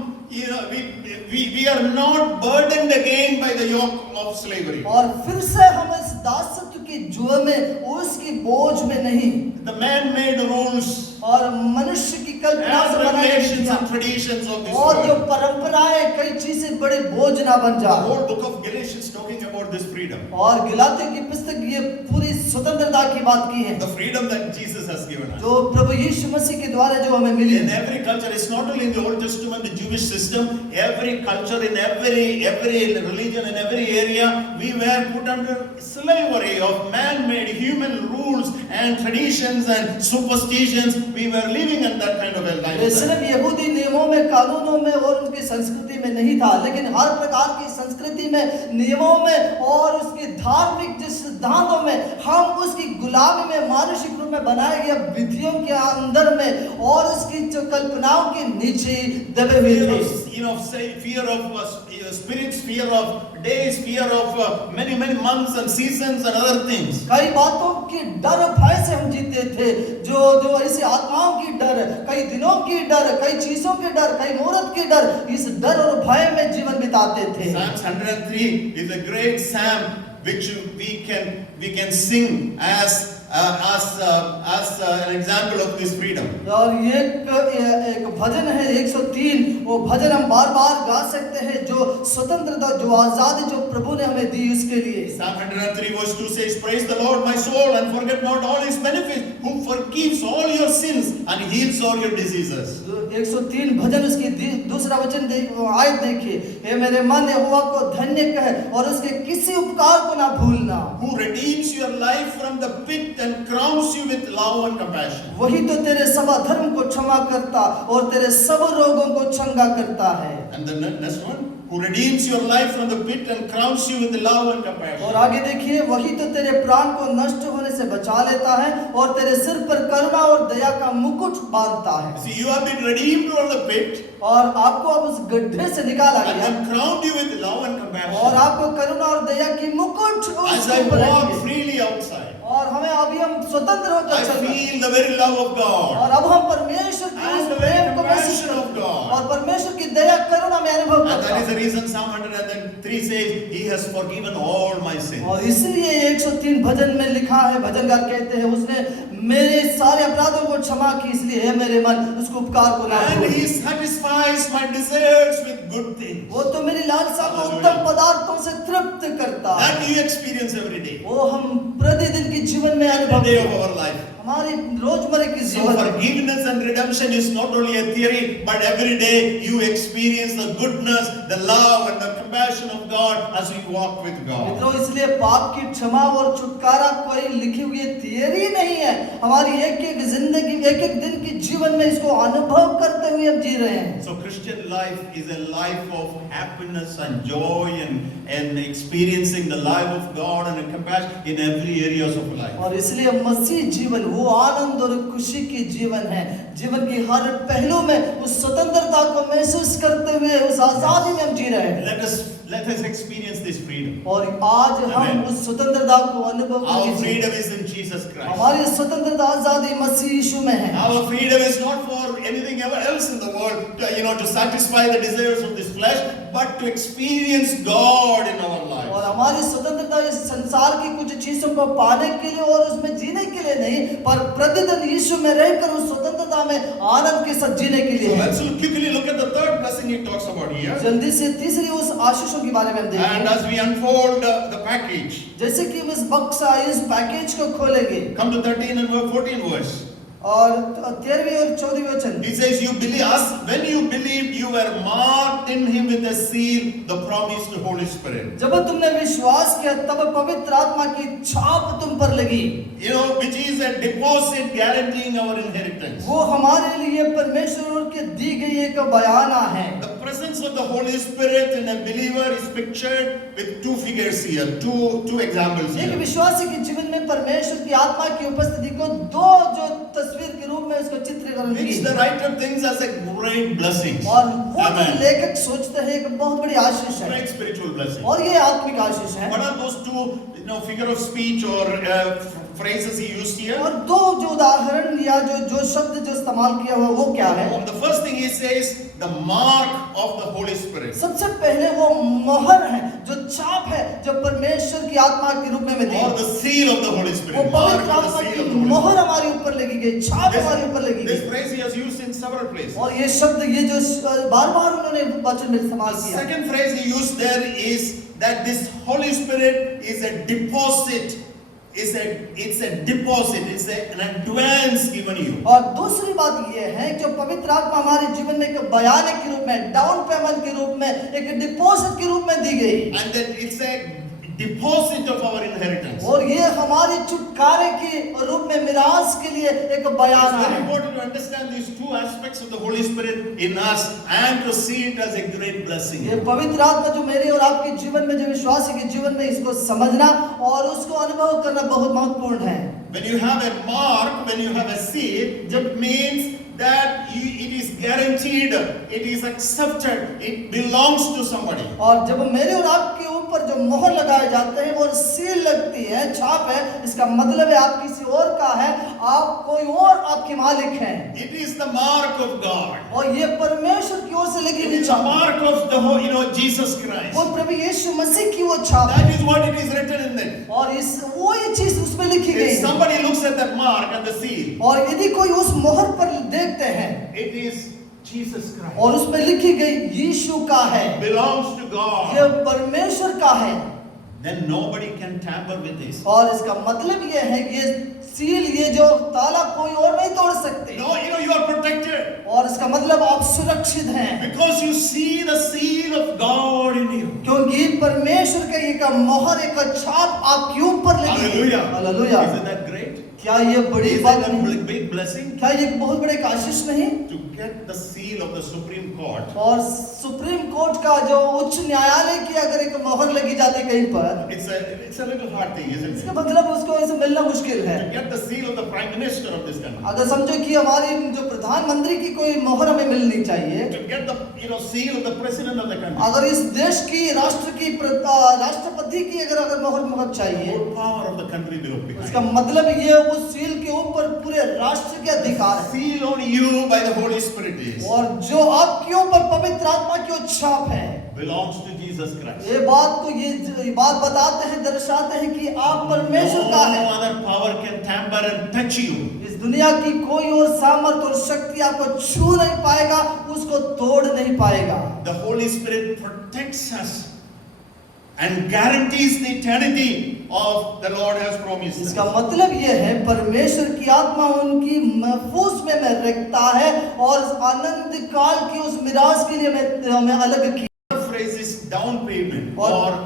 we are not burdened again by the yoke of slavery. और फिर से हम इस दासत्व की जुए में, उसकी बोझ में नहीं, The man-made rules और मनुष्य की कल्पना and से बनाई regulations गई and traditions of this और जो world. परंपराएं कई चीजें बड़े बोझ ना बन The जाए। whole book of Galatians talking about this freedom. और गिलाती की पुस्तक ये पूरी स्वतंत्रता की बात की है, The freedom that Jesus has given us. जो प्रभु यीशु मसीह के द्वारा जो हमें मिली। In every culture, it's not only in the Old Testament, the Jewish system, every culture, in every religion, in every area, we were put under slavery of man-made human rules and traditions and superstitions. We were living in that kind of a ये lifestyle. सिर्फ यहूदी नियमों में, कानूनों में और उनकी संस्कृति में नहीं था, लेकिन हर प्रकार की संस्कृति में, नियमों में और उसके धार्मिक जिस सिद्धांतों में हम उसकी गुलामी में, मानसिक रूप में बनाए गए विधियों के अंदर में और उसकी जो कल्पनाओं के नीचे दबे हुए थे। Fear of spirits, fear of days, fear of many months and seasons and other things. कई बातों की डर भय से हम जीते थे, जो ऐसी आत्माओं की डर, कई दिनों की डर, कई चीजों के डर, कई मुहूर्त के डर, इस डर और भय में जीवन बिताते थे। Psalms 103 is a great psalm which we can sing as an example of this freedom. और ये एक भजन है 103, वो भजन हम बार-बार गा सकते हैं, जो स्वतंत्रता, जो आजादी जो प्रभु ने हमें दी उसके लिए। Psalm 103 verse 2 says, "Praise the Lord, my soul, and forget not all His benefits, who forgives all your sins and heals all your diseases." 103 भजन उसकी दूसरा वचन आयत देखिए, हे मेरे मन यहोवा को धन्य कह और उसके किसी उपकार को ना भूलना। Who redeems your life from the pit and crowns you with love and compassion. वही तो तेरे सब अधर्म को क्षमा करता और तेरे सब रोगों को चंगा करता है। And the next one, who redeems your life from the pit and crowns you with love and और compassion. आगे देखिए, वही तो तेरे प्राण को नष्ट होने से बचा लेता है और तेरे सिर पर करुणा और दया का मुकुट बांधता है। See, you have been redeemed from the pit और आपको अब उस गड्ढे से निकाला and गया then crowned you with love and और compassion. आपको करुणा और दया की मुकुट As उसके I ऊपर walk रखी है। freely outside, और हमें अभी हम स्वतंत्र होकर I चल रहे हैं feel the very love of God और अब हम परमेश्वर की and उस the very प्रेम को महसूस compassion of करते हैं God. और परमेश्वर की दया करुणा में अनुभव And करता that is हूं। the reason Psalm 103 says, He has forgiven all my sins. और इसलिए 103 भजन में लिखा है, भजनकार कहते हैं उसने मेरे सारे अपराधों को क्षमा की, इसलिए है मेरे मन उसको उपकार को ना And भूल। He satisfies my desires with good things. वो तो मेरी लालसा को Hallelujah. उत्तम पदार्थों से तृप्त करता है। That you experience every day. वो हम प्रतिदिन के जीवन में Every अनुभव day करते of हैं। our life. हमारी रोजमर्रा की So जीवन में forgiveness and redemption is not only a theory, but every day you experience the goodness, the love and the compassion of God as we walk with God. मित्रों, इसलिए पाप की क्षमा और छुटकारा कोई लिखी हुई थियरी नहीं है। हमारी एक एक जिंदगी, एक एक दिन की जीवन में इसको अनुभव करते हुए हम जी रहे हैं। So Christian life is a life of happiness and joy and experiencing the life of God and compassion in every areas of life. और इसलिए मसीह जीवन वो आनंद और खुशी की जीवन है। जीवन की हर पहलू में उस स्वतंत्रता को महसूस करते हुए उस आजादी में हम जी रहे हैं। Let us experience this freedom. और आज हम Amen. उस स्वतंत्रता को अनुभव Our करेंगे। freedom is in Jesus Christ. हमारी स्वतंत्रता आजादी मसीह यीशु में है। Our freedom is not for anything else in the world, to satisfy the desires of this flesh, but to experience God in our और lives. हमारी स्वतंत्रता इस संसार की कुछ चीजों को पाने के लिए और उसमें जीने के लिए नहीं, पर प्रतिदिन यीशु में रहकर उस स्वतंत्रता में आनंद के साथ जीने के So लिए है। let's quickly look at the third blessing he talks about here. जल्दी से तीसरी उस आशीषों के बारे में हम And देखेंगे। as we unfold the package, जैसे कि हम इस बक्सा, इस पैकेज को खोलेंगे come to 13 and 14 verse. और 13वीं और 14वीं वचन, He says, "You believe us when you believed, you were marked in Him with a seal, the promised Holy Spirit." जब तुमने विश्वास किया तब पवित्र आत्मा की छाप तुम पर लगी, Which is a deposit guaranteeing our inheritance. वो हमारे लिए परमेश्वर के दी गई एक बयाना है। The presence of the Holy Spirit in a believer is pictured with two figures here, two examples एक here. विश्वासी के जीवन में परमेश्वर की आत्मा की उपस्थिति को दो जो तस्वीर के रूप में इसको चित्रीकरण Which की the writer thinks as a great blessing. और वो जो Amen. लेखक सोचते हैं एक बहुत बड़ी आशीष है Great spiritual blessing. और ये आत्मिक आशीष है। What are those two, figure of speech or phrases he used here? और दो जो उदाहरण या जो शब्द जो इस्तेमाल किया हुआ वो क्या है? The first thing he says, the mark of the Holy Spirit. सबसे पहले वो मोहर है, जो छाप है, जो परमेश्वर की आत्मा के रूप में दी। Or the seal of the Holy Spirit. वो Mark पवित्र of the आत्मा seal की of the Holy मोहर Spirit. हमारे ऊपर लगी गई, छाप हमारे ऊपर लगी This गई। phrase he has used in several places. और ये शब्द ये जो बार-बार उन्होंने वचन में इस्तेमाल The किया। second phrase he used there is that this Holy Spirit is a deposit. It's a deposit. It's an advance given you. और दूसरी बात ये है कि पवित्र आत्मा हमारे जीवन में एक बयान के रूप में, डाउन पेमेंट के रूप में, एक डिपॉजिट के रूप में दी गई। And that it's a deposit of our inheritance. और ये हमारे छुटकारे के रूप में मिरास के लिए एक बयान It's very है। important to understand these two aspects of the Holy Spirit in us and to see it as a great blessing. ये पवित्र आत्मा जो मेरे और आपके जीवन में, जो विश्वासी के जीवन में, इसको समझना और उसको अनुभव करना बहुत महत्वपूर्ण है। When you have a mark, when you have a seal, that means that it is guaranteed, it is accepted, it belongs to somebody. और जब मेरे और आपके ऊपर जो मोहर लगाए जाते हैं और सील लगती है, छाप है, इसका मतलब है आप किसी और का है, आप कोई और आपके मालिक हैं। It is the mark of God. और ये परमेश्वर की ओर से लगी It हुई is the छाप, mark of Jesus Christ. वो प्रभु यीशु मसीह की वो छाप है। That is what it is written in there. और वो ये चीज उसमें लिखी गई If है। somebody looks at that mark and the seal, और यदि कोई उस मोहर पर देखते हैं it is Jesus Christ. और उसमें लिखी गई यीशु का है, Belongs to ये God. परमेश्वर का है, Then nobody can tamper with this. और इसका मतलब ये है कि ये सील, ये जो ताला कोई और नहीं तोड़ सकते। No, you are protected. और इसका मतलब आप सुरक्षित हैं, Because you see the seal of God in you. क्योंकि परमेश्वर का एक मोहर, एक छाप आपके ऊपर लगी है। Hallelujah. Hallelujah. Isn't that great? क्या ये बड़ी Isn't बात that नहीं? a big blessing क्या ये एक बहुत बड़े आशीष नहीं? to get the seal of the Supreme Court? और सुप्रीम कोर्ट का जो उच्च न्यायालय की अगर एक मोहर लगी जाती है कहीं पर, It's a little hard thing, isn't इसका it? मतलब उसको ऐसे मिलना मुश्किल है। To get the seal of the Prime Minister of this country. अगर समझो कि हमारी जो प्रधानमंत्री की कोई मोहर हमें मिलनी चाहिए, To get the seal of the President of the country. अगर इस देश की राष्ट्रपति की अगर मोहर The चाहिए, whole power of the country will be उसका behind. मतलब ये उस सील के ऊपर पूरे राष्ट्र के अधिकार है। Seal on you by the Holy Spirit is और जो आपके ऊपर पवित्र आत्मा की छाप है, belongs to Jesus Christ. ये बात बताते हैं, दर्शाते हैं कि आप परमेश्वर का है। No other power can tamper and touch you. इस दुनिया की कोई और सामर्थ और शक्ति आपको छू नहीं पाएगा, उसको तोड़ नहीं पाएगा। The Holy Spirit protects us and guarantees the eternity of the Lord has promised us. इसका मतलब ये है परमेश्वर की आत्मा उनकी महफूज में रखता है और आनंद काल की उस मिराज के लिए हमें अलग किया। The phrase is down payment और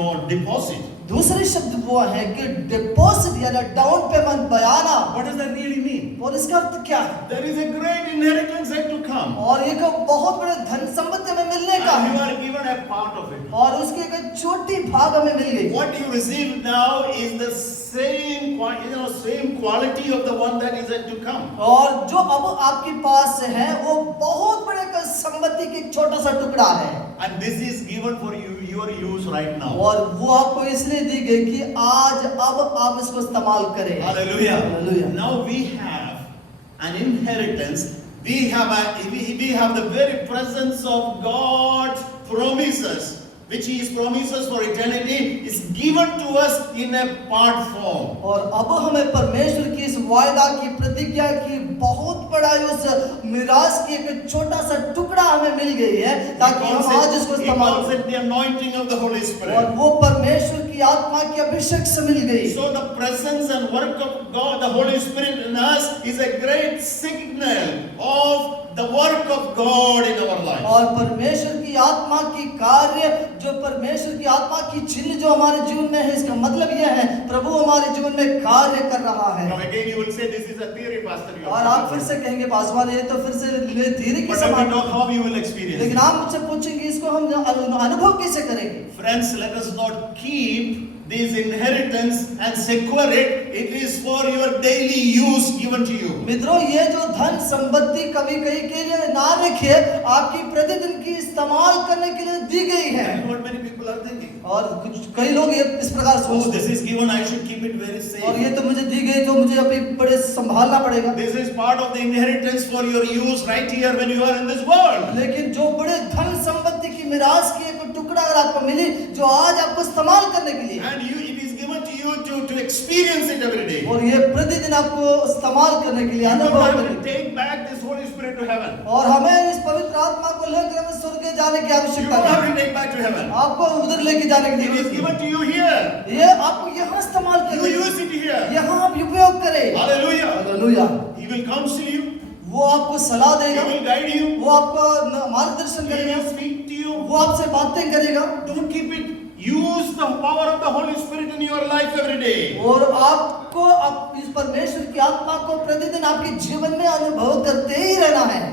or deposit. दूसरे शब्द वो है कि डिपॉजिट यानी down payment Bayana. What does that really mean? और इसका अर्थ क्या है? There is a great inheritance yet to come. और ये बहुत बड़े धन संपत्ति में मिलने का And you है are given a part of it. और उसकी एक छोटी भाग हमें मिल गई। What you receive now is the same quality of the one that is yet to come. और जो अब आपके पास है वो बहुत बड़े संपत्ति की एक छोटा सा टुकड़ा है। And this is given for you, your use right now. और वो आपको इसलिए दी गई कि आज अब आप इसको इस्तेमाल करें। Hallelujah. Hallelujah. Now we have an inheritance. We have the very presence of God's promises, which His promises for eternity is given to us in a part form. और अब हमें परमेश्वर की इस वायदा की प्रतिज्ञा की बहुत बड़ा उस मिराज की एक छोटा सा टुकड़ा हमें मिल गई है ताकि हम आज इसको He इस्तेमाल calls करें। it the anointing of the Holy और Spirit. वो परमेश्वर की आत्मा की अभिषेक से मिल गई। So the presence and work of God, the Holy Spirit in us, is a great signal of the work of God in our life. और परमेश्वर की आत्मा की कार्य जो परमेश्वर की आत्मा की चिन्ह जो हमारे जीवन में है, इसका मतलब यह है प्रभु हमारे जीवन में कार्य कर रहा है। Now again you will say this is a theory, Pastor. You और आप फिर से कहेंगे पासवान ये तो फिर से थ्योरी की But let me समान, talk how you will experience लेकिन it. आप मुझसे पूछेंगे इसको हम अनुभव कैसे करेंगे? Friends, let us not keep this inheritance and secure it. It is for your daily use given to you. मित्रों, ये जो धन संपत्ति कभी कहीं के लिए ना रखिए, आपकी प्रतिदिन की इस्तेमाल करने के लिए दी गई है। That is what many people are thinking. और कई लोग ये इस प्रकार Oh, सोचते this हैं, is given, I should keep it very और ये safe. तो मुझे दी गई तो मुझे अभी बड़े संभालना पड़ेगा। This is part of the inheritance for your use right here when you are in this world. लेकिन जो बड़े धन संपत्ति की मिराज की एक टुकड़ा अगर आपको मिली जो आज आपको इस्तेमाल करने के लिए, And it is given to you to experience it every day. और ये प्रतिदिन आपको इस्तेमाल करने के लिए You don't अनुभव have करने to के लिए, take back this Holy Spirit to heaven. और हमें इस पवित्र आत्मा को लेकर हमें स्वर्ग जाने की You आवश्यकता don't have नहीं। to take back to heaven. आपको उधर लेके जाने की It is जरूरत नहीं। given to you here. ये आपको यहाँ इस्तेमाल You करें, use it here. यहाँ आप उपयोग करें। Hallelujah. Hallelujah. He will counsel you. वो आपको सलाह He देगा, will guide you. वो आपको मार्गदर्शन He करेगा, will speak to you. वो आपसे बातें करेगा, Don't keep it. Use the power of the Holy Spirit in your life every day. और आपको इस परमेश्वर की आत्मा को प्रतिदिन आपके जीवन में अनुभव करते ही रहना है।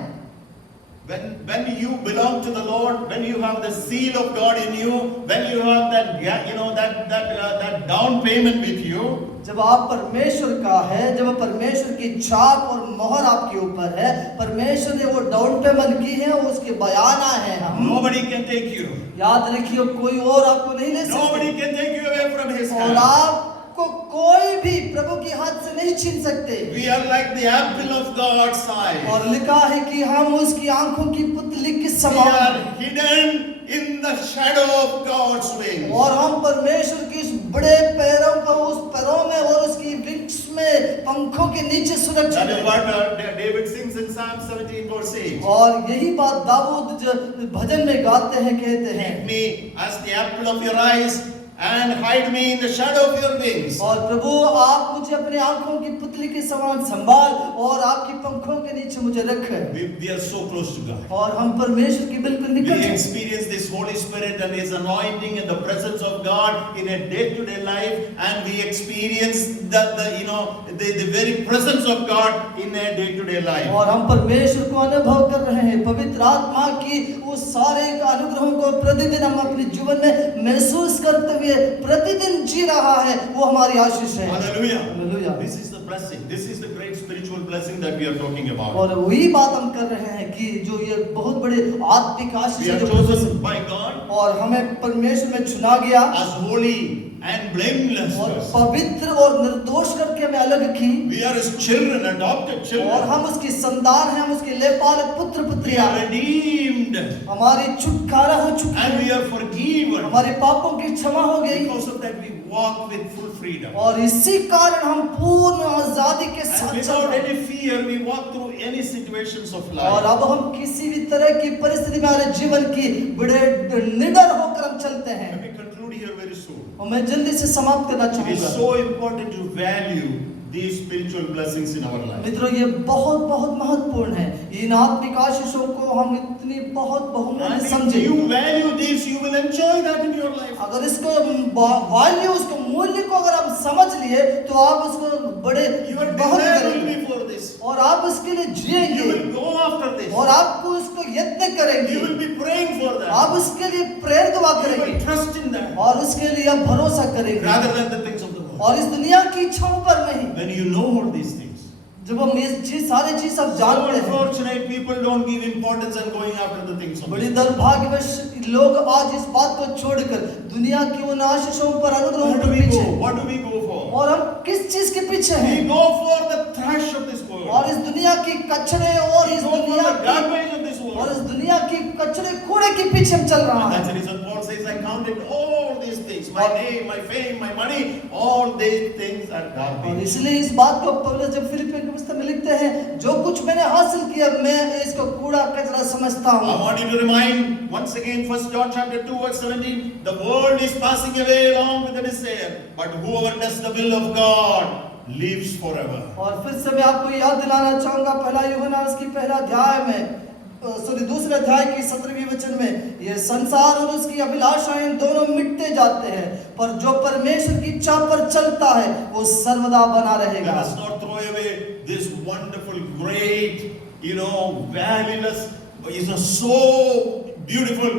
When you belong to the Lord, when you have the seal of God in you, when you have that down payment with you, जब आप परमेश्वर का है, जब परमेश्वर की छाप और मोहर आपके ऊपर है, परमेश्वर ने वो डाउन पेमेंट की है, वो उसके बयाना है। हम nobody can take you. याद रखिए कोई और आपको नहीं ले सकता, Nobody can take you away from His और hand. आपको कोई भी प्रभु के हाथ से नहीं छीन सकते। We are like the apple of God's eye. और लिखा है कि हम उसकी आंखों की पुतली के We समान are हैं, hidden in the shadow of God's wings. और हम परमेश्वर के इस बड़े पैरों को उस पैरों में और उसकी वृक्ष में पंखों के नीचे सुरक्षित That is हैं। what David sings in Psalm 17 verse 8. और यही बात दाऊद जो भजन में गाते हैं, कहते हैं Keep me as the apple of your eyes, and hide me in the shadow of your wings. और प्रभु आप मुझे अपने आंखों की पुतली के समान संभाल और आपकी पंखों के नीचे मुझे रख। We are so close to God. और हम परमेश्वर की बिल्कुल निकट We हैं। experience this Holy Spirit and His anointing and the presence of God in a day-to-day life, and we experience the very presence of God in a day-to-day life. और हम परमेश्वर को अनुभव कर रहे हैं, पवित्र आत्मा की उस सारे अनुग्रहों को प्रतिदिन हम अपने जीवन में महसूस करते हुए प्रतिदिन जी रहा है, वो हमारी आशीष है। Hallelujah. Hallelujah. This is the blessing. This is the great spiritual blessing that we are talking about. और वही बात हम कर रहे हैं कि जो ये बहुत बड़े आत्मिक आशीष We है are जो chosen by God और हमें परमेश्वर में चुना गया as holy and blameless. और पवित्र और निर्दोष करके हमें अलग की We are His children, adopted और children. हम उसकी संतान हैं, हम उसके लेपालक पुत्र We पुत्रियां are redeemed हमारी छुटकारा हो चुकी and है, we are forgiven. हमारे पापों की क्षमा हो गई Because of that, we walk with full freedom. और इसी कारण हम पूर्ण आजादी के And साथ चल without रहे हैं। any fear, we walk through any situations of और life. अब हम किसी भी तरह की परिस्थिति में हमारे जीवन की बड़े निडर होकर हम चलते हैं। Let me conclude here very soon. और मैं जल्दी से समाप्त करना It is चाहूंगा। so important to value these spiritual blessings in our life. मित्रों ये बहुत बहुत महत्वपूर्ण है, इन आत्मिक आशीषों को हम इतनी बहुत And बहुमूल्य if समझें। you value this, you will enjoy that in your life. अगर इसको वैल्यू, उसको मूल्य को अगर हम समझ लिए तो आप उसको बड़े Your बहुत desire will करेंगे be for this. और आप इसके लिए You जिएंगे will go after this. और आपको इसको यत्न करेंगे, You will be praying for that. आप उसके लिए प्रेरित दुआ You करेंगे will trust in that और उसके लिए आप भरोसा करेंगे rather than the things of the world. और इस दुनिया की इच्छाओं पर नहीं। When you know all these things, जब हम ये चीज सारे चीज सब so जानते हैं, unfortunate people don't give importance and going after the things of बड़ी this world. दुर्भाग्यवश लोग आज इस बात को छोड़कर दुनिया की उन आशीषों पर अनुग्रहों Where के do we पीछे, go? What do we go for? और हम किस चीज के पीछे हैं? We go for the trash of this world. और इस दुनिया की कचरे और We इस go for दुनिया the की garbage of this और इस world. दुनिया की कचरे कूड़े के पीछे हम चल रहा And है। that's the reason Paul says, I counted all these things, my name, my fame, my money, all these things are और garbage. इसलिए इस बात को पौलुस जब फिलिपियों की पुस्तक में लिखते हैं, जो कुछ मैंने हासिल किया मैं इसको कूड़ा कचरा समझता I हूँ। want you to remind once again 1 John chapter 2 verse 17, the world is passing away along with the desire, but whoever does the will of God lives forever. और फिर से मैं आपको याद दिलाना चाहूंगा पहला यूहन्ना उसकी पहला अध्याय में दूसरे अध्याय की 17वीं वचन में, ये संसार और उसकी अभिलाषाएं दोनों मिटते जाते हैं, पर जो परमेश्वर की इच्छा पर चलता है वो सर्वदा बना Let रहेगा। us not throw away this wonderful, great, valueless, so beautiful,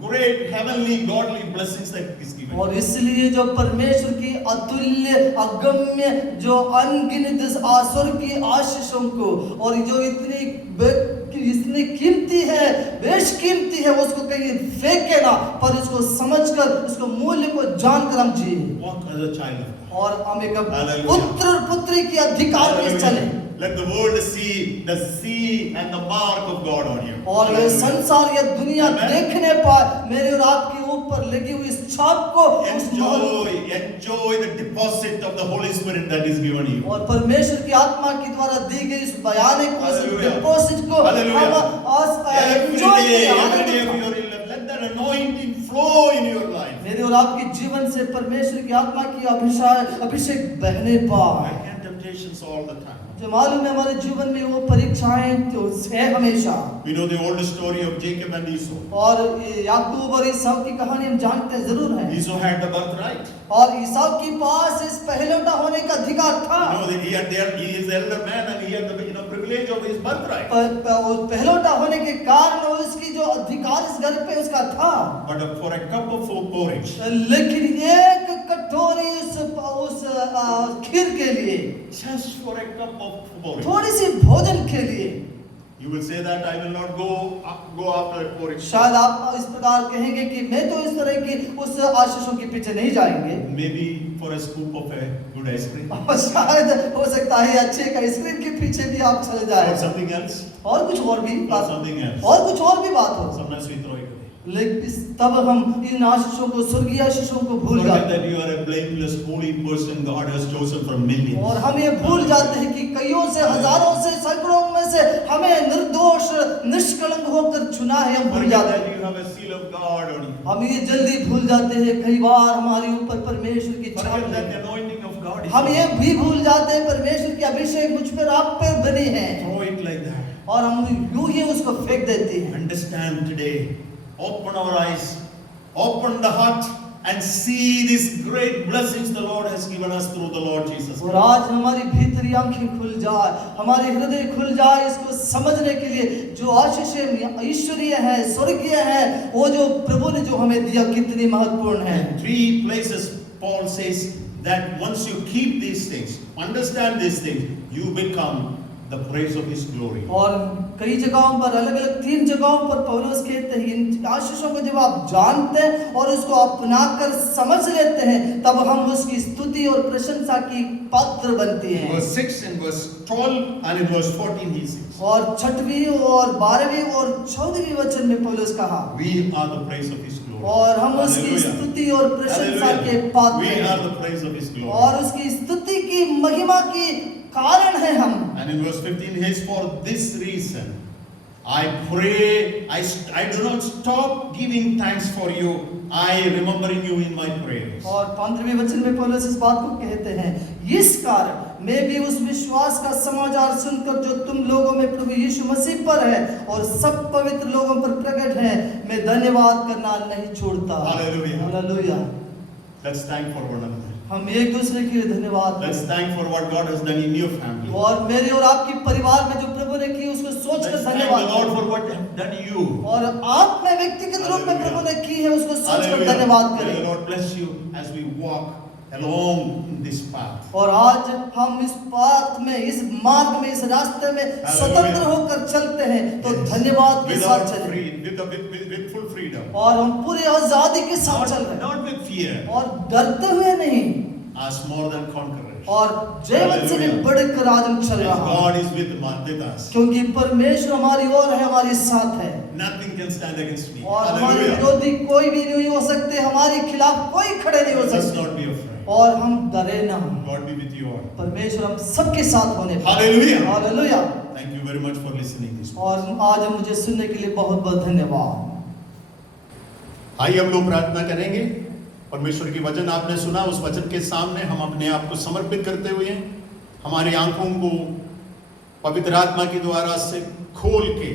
great, heavenly, godly blessings that is given. और इसलिए जो परमेश्वर की अतुल्य अगम्य जो अनगिनत आसुर की आशीषों को और जो इतनी कीमती है, बेशकीमती है, उसको कहीं फेंके ना, पर उसको समझकर उसको मूल्य को जानकर हम जिए Walk as a child of God. और हम एक Hallelujah. पुत्र और पुत्री के अधिकार में चले Hallelujah. Let the world see the seal and the mark of God on you. और ये Hallelujah. संसार या दुनिया Amen. देखने पाए मेरे और आपके ऊपर लगी हुई इस छाप को, उस Enjoy the deposit of the Holy Spirit that is given you. और परमेश्वर की आत्मा के द्वारा दी गई इस बयाने को, इस Hallelujah. डिपॉजिट को Hallelujah. हम Every एंजॉय day करें, of आनंद your उठाएं। life, let that anointing flow in your life. मेरे और आपके जीवन से परमेश्वर की आत्मा की अभिषेक बहने I पाए। have temptations all the time. जो मालूम है हमारे जीवन में वो परीक्षाएं तो है हमेशा। We know the old story of Jacob and Esau. और याकूब और ईसाऊ की कहानी हम जानते जरूर हैं। Esau had the birthright. और ईसाऊ के पास इस पहलौठा होने का अधिकार था। You know, he is the elder man and he had the privilege of his birthright. पहलौठा होने के कारण उसकी जो अधिकार इस घर पे उसका था। But for a cup of porridge, लेकिन एक कटोरी उस खीर के लिए, just for a cup of porridge, थोड़ी सी भोजन के लिए, you will say that I will not go after that porridge. शायद आप इस प्रकार कहेंगे कि मैं तो इस तरह की उस आशीषों के पीछे नहीं जाएंगे। Maybe for a scoop of a good ice cream और शायद हो सकता है अच्छे का आइसक्रीम के पीछे भी आप चले or जाए, something else, और कुछ और भी or बात, something else. और कुछ और भी बात हो। Sometimes we throw it away. लेकिन तब हम इन आशीषों को, स्वर्गीय आशीषों को भूल Forget जाते हैं that you are a blameless, holy person God has chosen from millions. और हम ये भूल जाते हैं कि कईयों से, हजारों से, सैकड़ों में से से हमें निर्दोष निष्कलंक होकर चुना है, हम भूल Forget जाते that हैं। you have a seal of God on you. हम ये जल्दी भूल जाते हैं, कई बार हमारे ऊपर परमेश्वर की छाप Forget that है। the anointing of God is हम on ये you. भी भूल जाते हैं परमेश्वर की अभिषेक मुझ पर आप पर बनी है, Throw it like that. और हम यूं ही उसको फेंक देते हैं। Understand today. Open our eyes. Open the heart and see these great blessings the Lord has given us through the Lord Jesus. और आज हमारी भीतरी आंखें खुल जाए, हमारे हृदय खुल जाए इसको समझने के लिए जो आशीषें ईश्वरीय है, स्वर्गीय है, वो जो प्रभु ने जो हमें दिया कितनी महत्वपूर्ण है। In 3 places Paul says that once you keep these things, understand these things, you become the praise of His glory. और कई जगहों पर अलग-अलग 3 जगहों पर पौलुस कहते हैं इन आशीषों को जब आप जानते हैं और उसको अपनाकर समझ लेते हैं, तब हम उसकी स्तुति और प्रशंसा की पात्र बनते In हैं। verse 6 and verse 12 and in verse 14 he says, और 6वीं और 12वीं और 14वीं वचन में पौलुस कहा, we are the praise of His glory. और हम उसकी Hallelujah. स्तुति और प्रशंसा के Hallelujah. पात्र We हैं, are the praise of His glory. और उसकी स्तुति की महिमा की कारण है हम। And in verse 15 he says, for this reason I pray, I do not stop giving thanks for you, I remembering you in my prayers. और 15वें वचन में पौलुस इस बात को कहते हैं, इस कारण मैं भी उस विश्वास का समाचार सुनकर जो तुम लोगों में प्रभु यीशु मसीह पर है और सब पवित्र लोगों पर प्रकट है, मैं धन्यवाद करना नहीं छोड़ता। Hallelujah. Hallelujah. Let's thank for one another. हम एक दूसरे के लिए धन्यवाद Let's करें। thank for what God has done in your family. और मेरे और आपके परिवार में जो प्रभु ने की उसको सोचकर Let's thank धन्यवाद the Lord करें। for what He has done in you. और आप में व्यक्तिगत रूप में Hallelujah. प्रभु ने की है उसको सोचकर Hallelujah. धन्यवाद May the करें। Lord bless you as we walk along this path. और आज हम इस पाथ में, इस मार्ग में, इस रास्ते में स्वतंत्र होकर चलते हैं, तो धन्यवाद के साथ Without चलें। with full freedom. और हम पूरी आजादी के साथ चल रहे हैं, Not with fear. और डरते हुए नहीं, As more than conquerors. और जयवंत से भी Hallelujah. बढ़कर आज हम चल As रहा है, God is with us. क्योंकि परमेश्वर हमारी ओर है, हमारे साथ है, Nothing can stand against me. और हमारे Hallelujah. विरोधी कोई भी नहीं हो सकते, हमारे खिलाफ कोई खड़े नहीं हो Let us सकते, not be afraid. और हम डरे ना। God be with you all. परमेश्वर हम सबके साथ होने पाए। Hallelujah. Hallelujah. Thank you very much for listening this. और आज मुझे सुनने के लिए बहुत बहुत धन्यवाद। आइए हम लोग प्रार्थना करेंगे। परमेश्वर की वचन आपने सुना, उस वचन के सामने हम अपने आप को समर्पित करते हुए हमारी आंखों को पवित्र आत्मा के द्वारा से खोल के,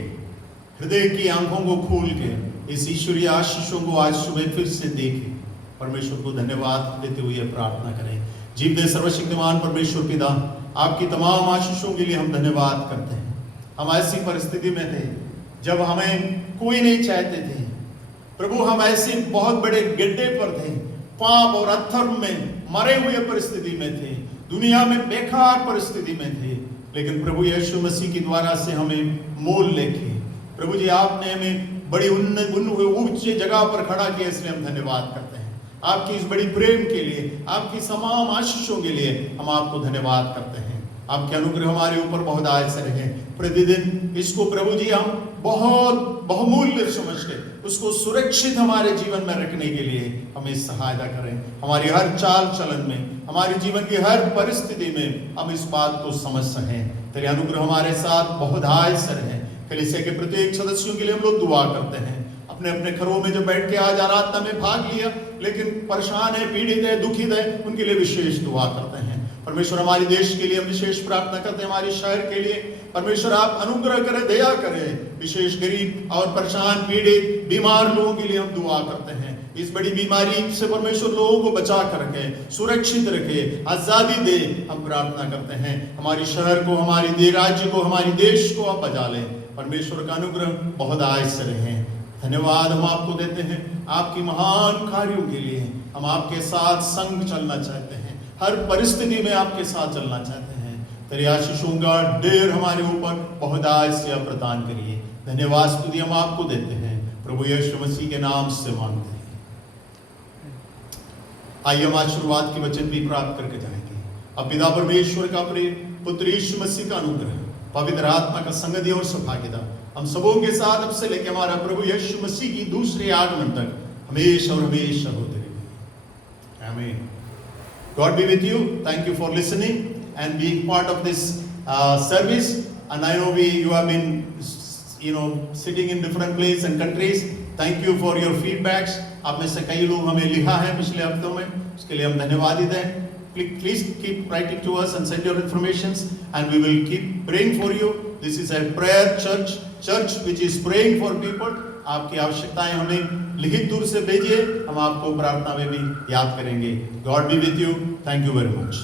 हृदय की आंखों को खोल के इस ईश्वरीय आशीषों को आज सुबह फिर से देखें। परमेश्वर को धन्यवाद देते हुए प्रार्थना करें। जीव दे सर्वशक्तिमान परमेश्वर पिता, आपकी तमाम आशीषों के लिए हम धन्यवाद करते हैं। हम ऐसी परिस्थिति में थे जब हमें कोई नहीं चाहते थे प्रभु, हम ऐसे बहुत बड़े गड्ढे पर थे, पाप और अधर्म में मरे हुए परिस्थिति में थे, दुनिया में बेकार परिस्थिति में थे, लेकिन प्रभु यीशु मसीह के द्वारा से हमें मोल लेके प्रभु जी आपने हमें बड़ी ऊंची जगह पर खड़ा किया, इसलिए हम धन्यवाद करते हैं। आपकी इस बड़ी प्रेम के लिए, आपकी तमाम आशीषों के लिए हम आपको धन्यवाद करते हैं। आपके अनुग्रह हमारे ऊपर बहुत आए से रहे प्रतिदिन। इसको प्रभु जी हम बहुत बहुमूल्य समझ के उसको सुरक्षित हमारे जीवन में रखने के लिए हमें सहायता करें। हमारी हर चाल चलन में, हमारे जीवन की हर परिस्थिति में हम इस बात को समझ सकें। तेरे अनुग्रह हमारे साथ बहुत आए से रहे। कलीसिया के प्रत्येक सदस्यों के लिए हम लोग दुआ करते हैं। अपने अपने घरों में जो बैठ के आज आराधना में भाग लिया लेकिन परेशान है, पीड़ित है, दुखित है, उनके लिए विशेष दुआ करते हैं। परमेश्वर हमारे देश के लिए हम विशेष प्रार्थना करते हैं, हमारे शहर के लिए परमेश्वर आप अनुग्रह करें, दया करें। विशेष गरीब और परेशान, पीड़ित, बीमार लोगों के लिए हम दुआ करते हैं। इस बड़ी बीमारी से परमेश्वर लोगों को बचा कर रखे, सुरक्षित रखे, आजादी दे, हम प्रार्थना करते हैं। हमारे शहर को, हमारे राज्य को, हमारे देश को आप बचा लें। परमेश्वर का अनुग्रह बहुत आय से रहे। धन्यवाद हम आपको देते हैं आपकी महान कार्यों के लिए। हम आपके साथ संग चलना चाहते हैं, हर परिस्थिति में आपके साथ चलना चाहते हैं। तेरी आशीषों का ढेर हमारे ऊपर बहुत आय से आप प्रदान करिए। धन्यवाद स्तुति हम आपको देते हैं, प्रभु यीशु मसीह के नाम से मांगते हैं। आइए हम आज शुरुआत की वचन भी प्राप्त करके जाएंगे। अब पिता परमेश्वर का प्रेम, पुत्र यीशु मसीह का अनुग्रह, पवित्र आत्मा का संगति और सौभाग्यता हम सबों के साथ अब से लेकर हमारा प्रभु यीशु मसीह की दूसरे आगमन तक हमेशा और हमेशा होते रहे। आमीन। God be with you. Thank you for listening and being part of this service. and I know you have been, sitting in different places and countries. Thank you for your feedbacks. आप में से कई लोग हमें लिखा है पिछले हफ्तों में, उसके लिए हम धन्यवाद देते हैं. Please keep writing to us and send your informations, and we will keep praying for you. This is a prayer church which is praying for people. आपकी आवश्यकताएं हमें लिखित रूप से भेजिए, हम आपको प्रार्थना में भी याद करेंगे. God be with you. Thank you very much.